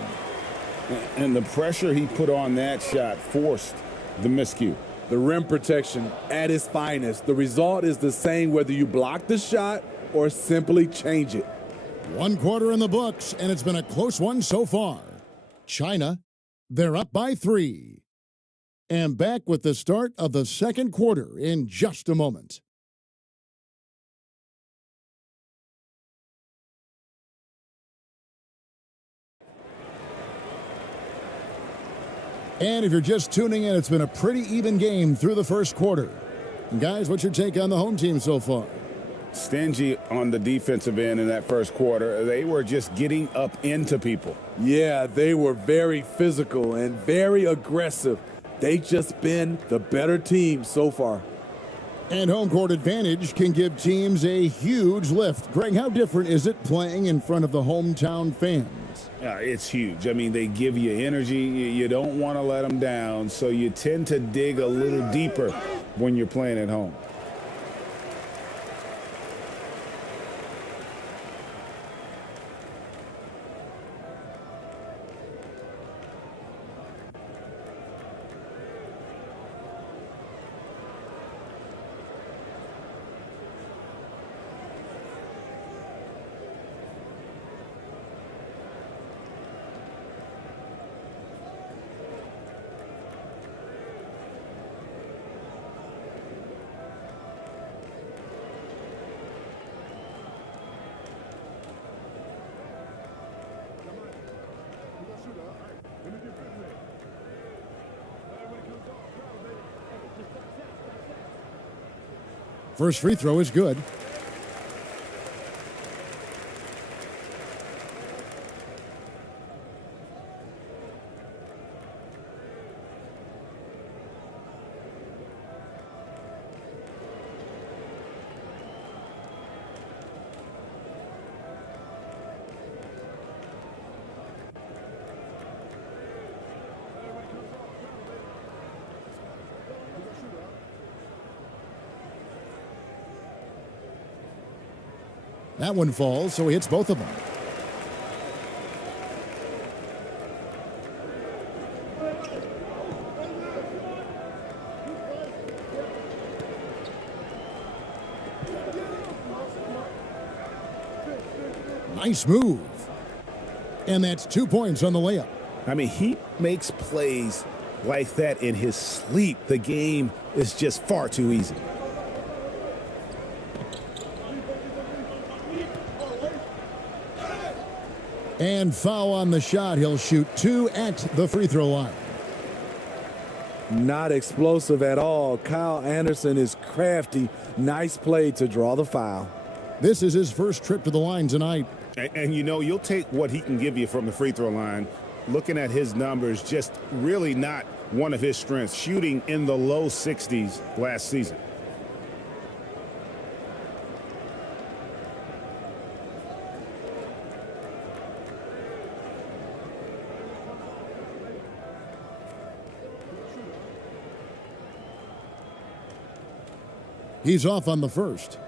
And the pressure he put on that shot forced the miscue. The rim protection at its finest. The result is the same whether you block the shot or simply change it. 1 quarter in the books, and it's been a close one so far. China, they're up by 3. And back with the start of the second quarter in just a moment. And if you're just tuning in, it's been a pretty even game through the first quarter. And guys, what's your take on the home team so far? Stingy on the defensive end in that first quarter. They were just getting up into people. Yeah, they were very physical and very aggressive. They've just been the better team so far. And home court advantage can give teams a huge lift. Greg, how different is it playing in front of the hometown fans? It's huge. I mean, they give you energy. You don't want to let them down, so you tend to dig a little deeper when you're playing at home. First free throw is good. That one falls, so he hits both of them. Nice move. And that's 2 points on the layup. I mean, he makes plays like that in his sleep. The game is just far too easy. And foul on the shot. He'll shoot 2 at the free throw line. Not explosive at all. Kyle Anderson is crafty. Nice play to draw the foul. This is his first trip to the line tonight. And you know, you'll take what he can give you from the free throw line. Looking at his numbers, just really not one of his strengths. Shooting in the low 60s last season. He's off on the first.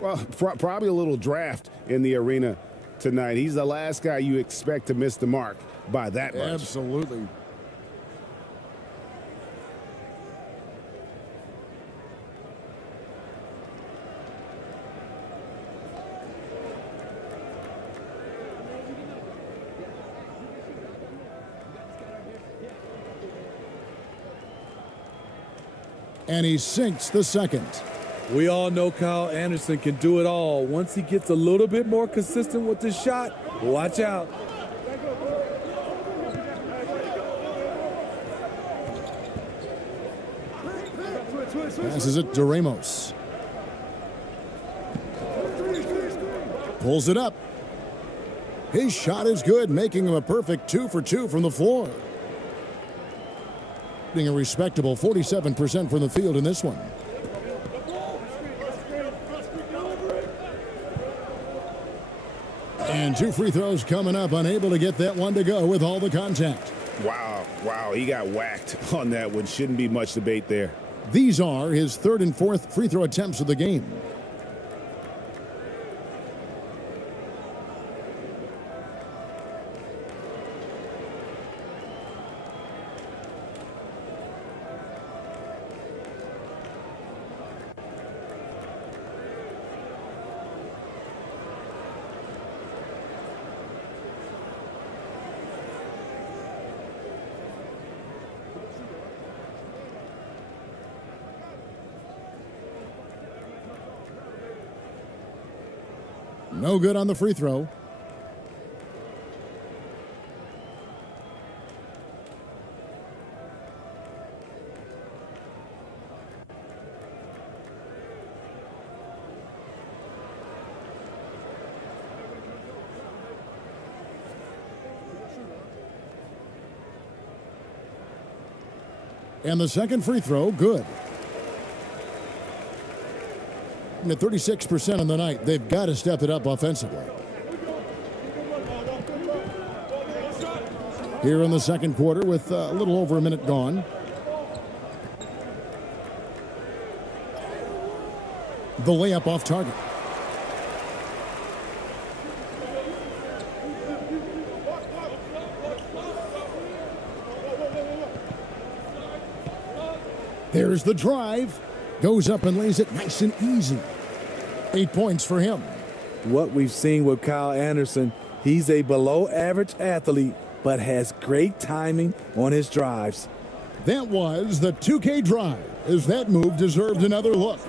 Well, probably a little draft in the arena tonight. He's the last guy you expect to miss the mark by that much. Absolutely. And he sinks the second. We all know Kyle Anderson can do it all. Once he gets a little bit more consistent with the shot, watch out. Passes it to Ramos. Pulls it up. His shot is good, making him a perfect 2 for 2 from the floor. Being a respectable 47% from the field in this one. And 2 free throws coming up, unable to get that one to go with all the contact. Wow, he got whacked on that one. Shouldn't be much debate there. These are his 3rd and 4th free throw attempts of the game. No good on the free throw. And the second free throw, good. At 36% on the night, they've got to step it up offensively. Here in the second quarter with a little over a minute gone. The layup off target. There's the drive. Goes up and lays it nice and easy. 8 points for him. What we've seen with Kyle Anderson, he's a below-average athlete, but has great timing on his drives. That was the 2K drive, as that move deserved another look.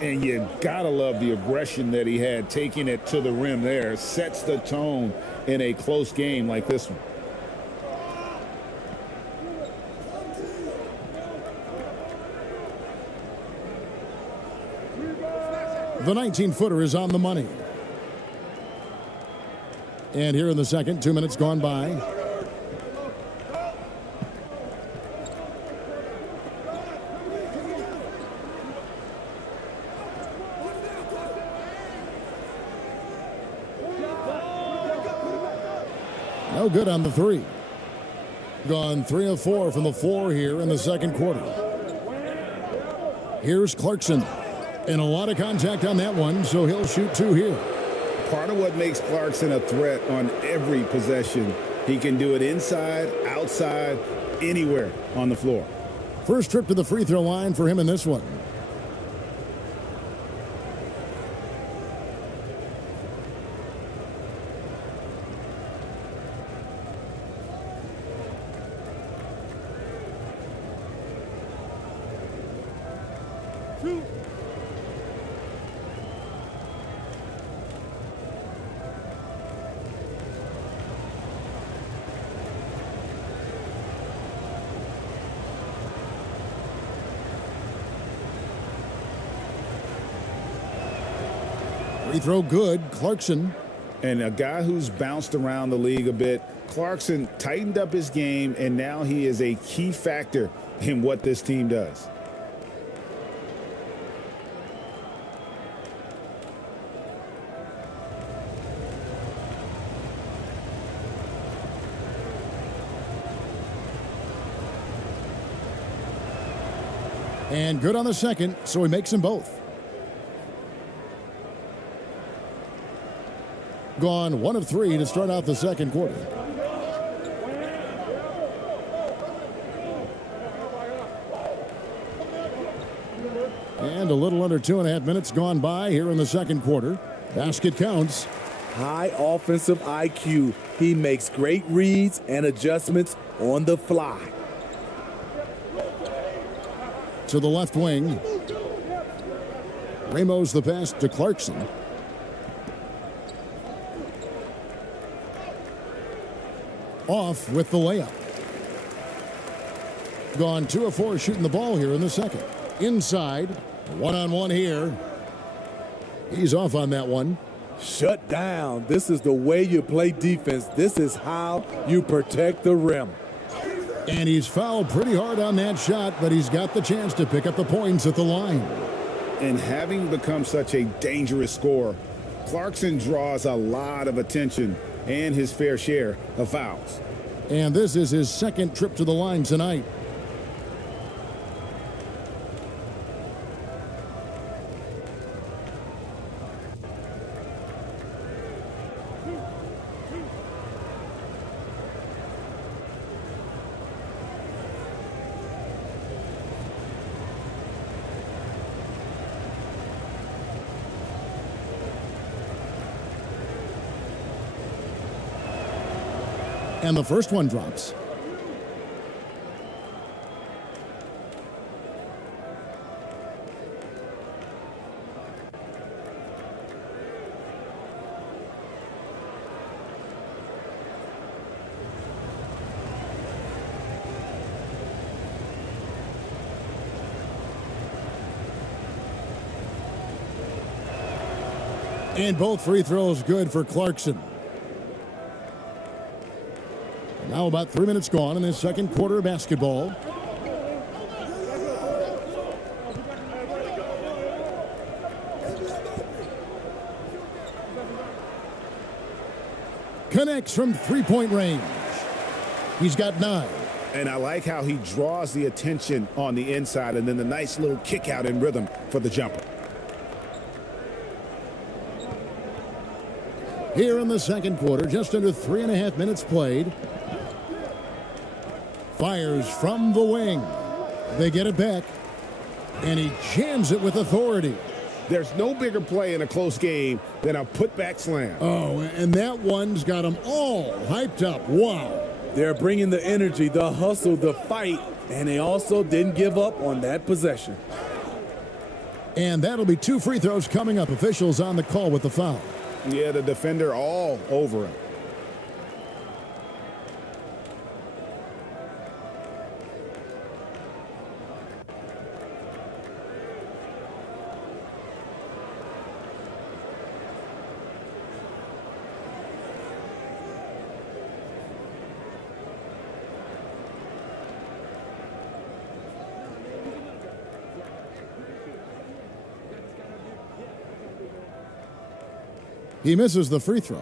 And you gotta love the aggression that he had, taking it to the rim there. Sets the tone in a close game like this one. The 19-footer is on the money. And here in the second, 2 minutes gone by. No good on the three. Gone 3 of 4 from the floor here in the second quarter. Here's Clarkson. And a lot of contact on that one, so he'll shoot 2 here. Part of what makes Clarkson a threat on every possession, he can do it inside, outside, anywhere on the floor. First trip to the free throw line for him in this one. Free throw good. Clarkson. And a guy who's bounced around the league a bit, Clarkson tightened up his game, and now he is a key factor in what this team does. And good on the second, so he makes them both. Gone 1 of 3 to start out the second quarter. And a little under 2.5 minutes gone by here in the second quarter. Basket counts. High offensive IQ. He makes great reads and adjustments on the fly. To the left wing. Ramos the pass to Clarkson. Off with the layup. Gone 2 of 4 shooting the ball here in the second. Inside, one-on-one here. He's off on that one. Shut down. This is the way you play defense. This is how you protect the rim. And he's fouled pretty hard on that shot, but he's got the chance to pick up the points at the line. And having become such a dangerous scorer, Clarkson draws a lot of attention and his fair share of fouls. And this is his second trip to the line tonight. And the first one drops. And both free throws good for Clarkson. Now about 3 minutes gone in this second quarter of basketball. Connects from three-point range. He's got 9. And I like how he draws the attention on the inside and then the nice little kick out in rhythm for the jumper. Here in the second quarter, just under 3.5 minutes played. Fires from the wing. They get it back. And he jams it with authority. There's no bigger play in a close game than a putback slam. Oh, and that one's got them all hyped up. Wow. They're bringing the energy, the hustle, the fight, and they also didn't give up on that possession. And that'll be 2 free throws coming up. Officials on the call with the foul. Yeah, the defender all over him. He misses the free throw.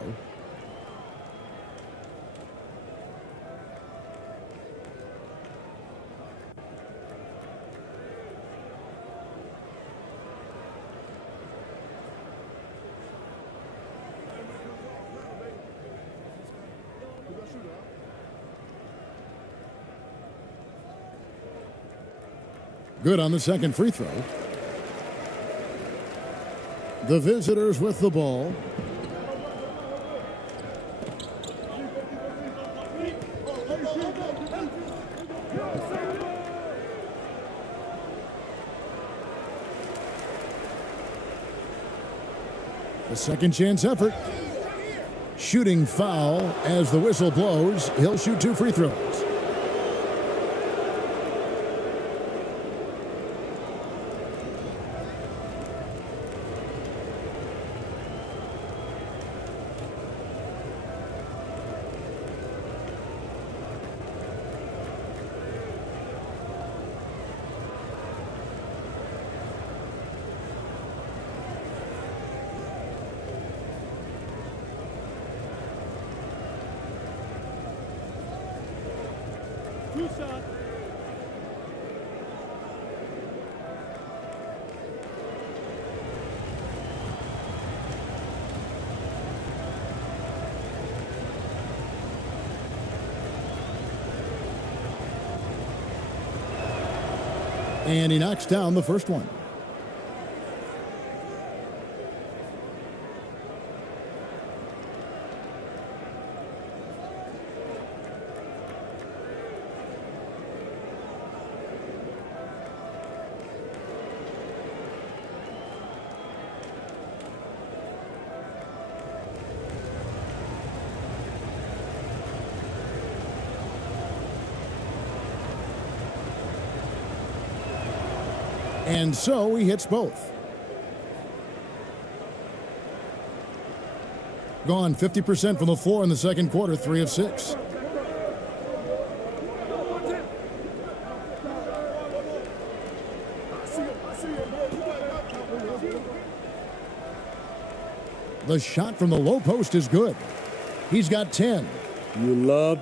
Good on the second free throw. The visitors with the ball. A second chance effort. Shooting foul as the whistle blows. He'll shoot 2 free throws. Two shots. And he knocks down the first one. And so he hits both. Gone 50% from the floor in the second quarter, 3 of 6. The shot from the low post is good. He's got 10. You love